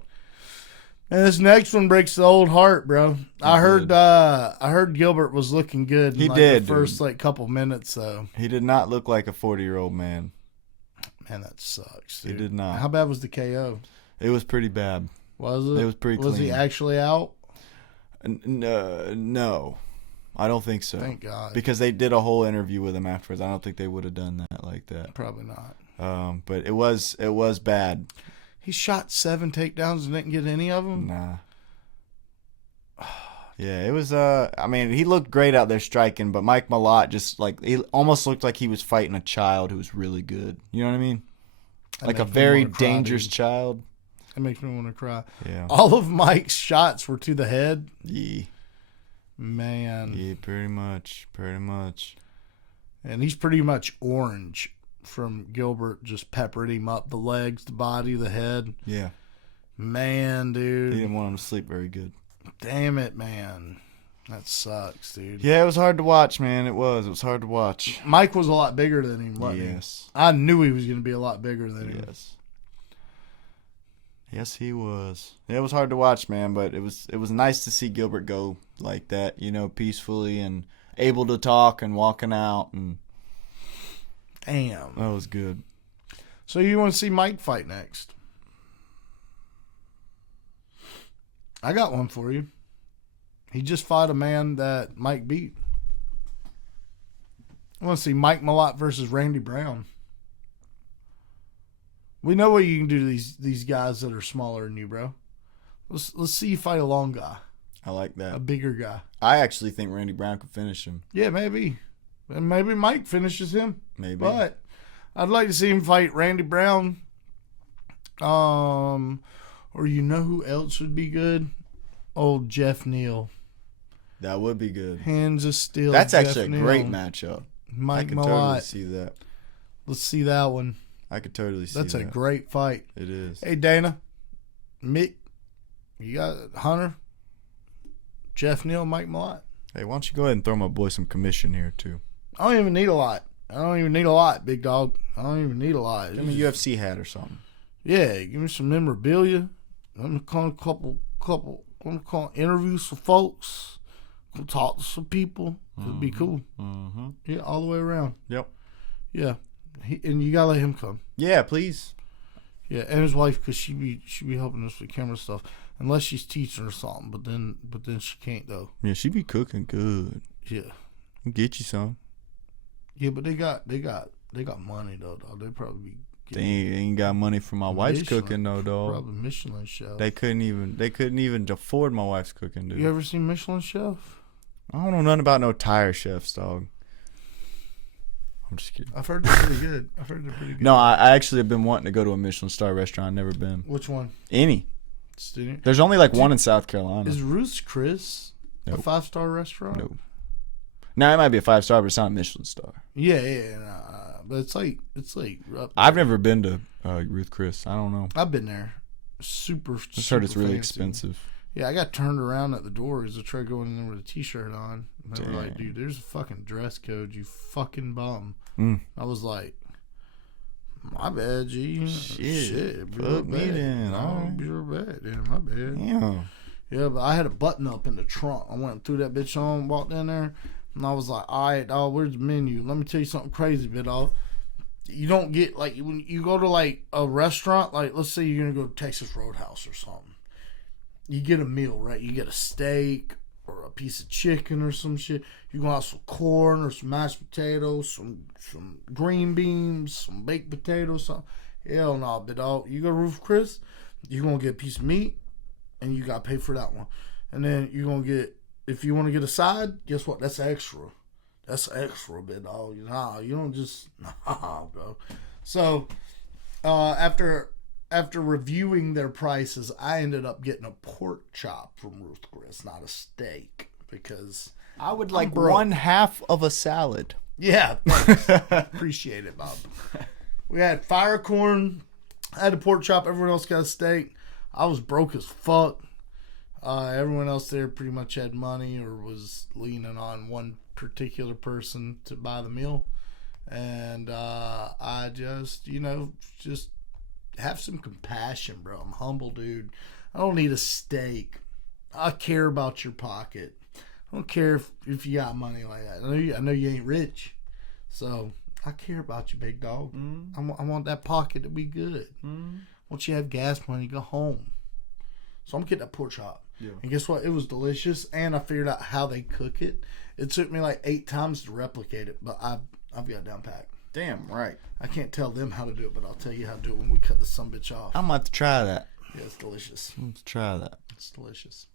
And this next one breaks the old heart, bro. I heard Gilbert was looking good in the first couple minutes though. He did not look like a 40-year-old man. Man, that sucks, dude. He did not. How bad was the KO? It was pretty bad. Was it? It was pretty clean. Was he actually out? No. I don't think so. Thank God. Because they did a whole interview with him afterwards. I don't think they would have done that like that. Probably not. But it was bad. He shot 7 takedowns and didn't get any of them? Nah. Yeah, it was I mean, he looked great out there striking, but Mike Malott just he almost looked like he was fighting a child who was really good. You know what I mean? Like a very dangerous child. It makes me want to cry. Yeah. All of Mike's shots were to the head. Yeah. Man. Yeah, pretty much. And he's pretty much orange from Gilbert just peppered him up the legs, the body, the head. Yeah. Man, dude. He didn't want him to sleep very good. Damn it, man. That sucks, dude. Yeah, it was hard to watch, man. It was hard to watch. Mike was a lot bigger than him, wasn't he? Yes. I knew he was going to be a lot bigger than him. Yes. Yes, he was. Yeah, it was hard to watch, man, but it was nice to see Gilbert go like that, peacefully and able to talk and walking out. And damn. That was good. So you want to see Mike fight next? I got one for you. He just fought a man that Mike beat. I want to see Mike Malott versus Randy Brown. We know what you can do to these guys that are smaller than you, bro. Let's see you fight a long guy. I like that. A bigger guy. I actually think Randy Brown could finish him. Yeah, maybe. And maybe Mike finishes him. Maybe. But I'd like to see him fight Randy Brown. Or who else would be good? Old Jeff Neal. That would be good. Hands of steel. That's Jeff actually a Neal. great matchup. Mike I could Malott. totally see that. Let's see that one. I could totally see that. That's a great fight. It is. Hey, Dana. Mick. You got Hunter. Jeff Neal, Mike Malott. Hey, why don't you go ahead and throw my boy some commission here, too? I don't even need a lot. Big dog. I don't even need a lot. Give me a UFC hat or something. Yeah, give me some memorabilia. Let me call a couple. I'm gonna call interviews for folks. Go talk to some people. It'd be cool. Mm-hmm. Yeah, all the way around. Yep. Yeah, and you gotta let him come. Yeah, please. Yeah, and his wife, because she be helping us with camera stuff, unless she's teaching or something. But then she can't though. Yeah, she be cooking good. Yeah. Get you some. Yeah, but they got money though. Dog. They probably be. They ain't got money for my wife's Michelin, cooking though, dog. Probably Michelin chef. They couldn't even afford my wife's cooking, dude. You ever seen Michelin chef? I don't know nothing about no tire chefs, dog. I'm just kidding. I've heard they're pretty good. No, I actually have been wanting to go to a Michelin star restaurant. I've never been. Which one? Any. Student? There's only like one in South Carolina. Is Ruth's Chris a 5-star restaurant? Nope. Now it might be a 5-star, but it's not a Michelin star. Yeah. But it's like I've never been to Ruth Chris. I don't know. I've been there. Super. Just heard it's really fancy. expensive. Yeah, I got turned around at the door as I tried going in there with a t-shirt on. And they were like, dude, there's a fucking dress code, you fucking bum. I was like, my bad, G. Shit. Fuck me then. Oh, you're bad. Then my bad. Yeah. Yeah, but I had a button up in the trunk. I went through that bitch on, walked in there, and I was like, all right, dog, where's the menu? Let me tell you something crazy, bit dog. You don't get, like, when you go to, like, a restaurant, like, let's say you're going to go to Texas Roadhouse or something. You get a meal, right? You get a steak or a piece of chicken or some shit. You go out some corn or some mashed potatoes, some green beans, some baked potatoes, something. Hell no, bit dog. You go to Ruth Chris, you're going to get a piece of meat, and you got to pay for that one. And then you're going to get, if you want to get a side, guess what? That's extra. That's extra, bit dog. Nah, you don't just, nah, bro. So, after reviewing their prices, I ended up getting a pork chop from Ruth Chris, not a steak, because I would like 1/2 of a salad. Yeah, thanks. Appreciate it, Bob. We had fire corn. I had a pork chop. Everyone else got a steak. I was broke as fuck. Everyone else there pretty much had money or was leaning on one particular person to buy the meal. And I just, just have some compassion, bro. I'm humble, dude. I don't need a steak. I care about your pocket. I don't care if you got money like that. I know you ain't rich. So I care about you, big dog. I want that pocket to be good. Once you have gas money, go home. So I'm getting that pork chop. Yeah. And guess what? It was delicious, and I figured out how they cook it. It took me like 8 times to replicate it, but I've got it down pat. Damn right. I can't tell them how to do it, but I'll tell you how to do it when we cut the sumbitch off. I'm about to try that. Yeah, it's delicious. Let's try that. It's delicious.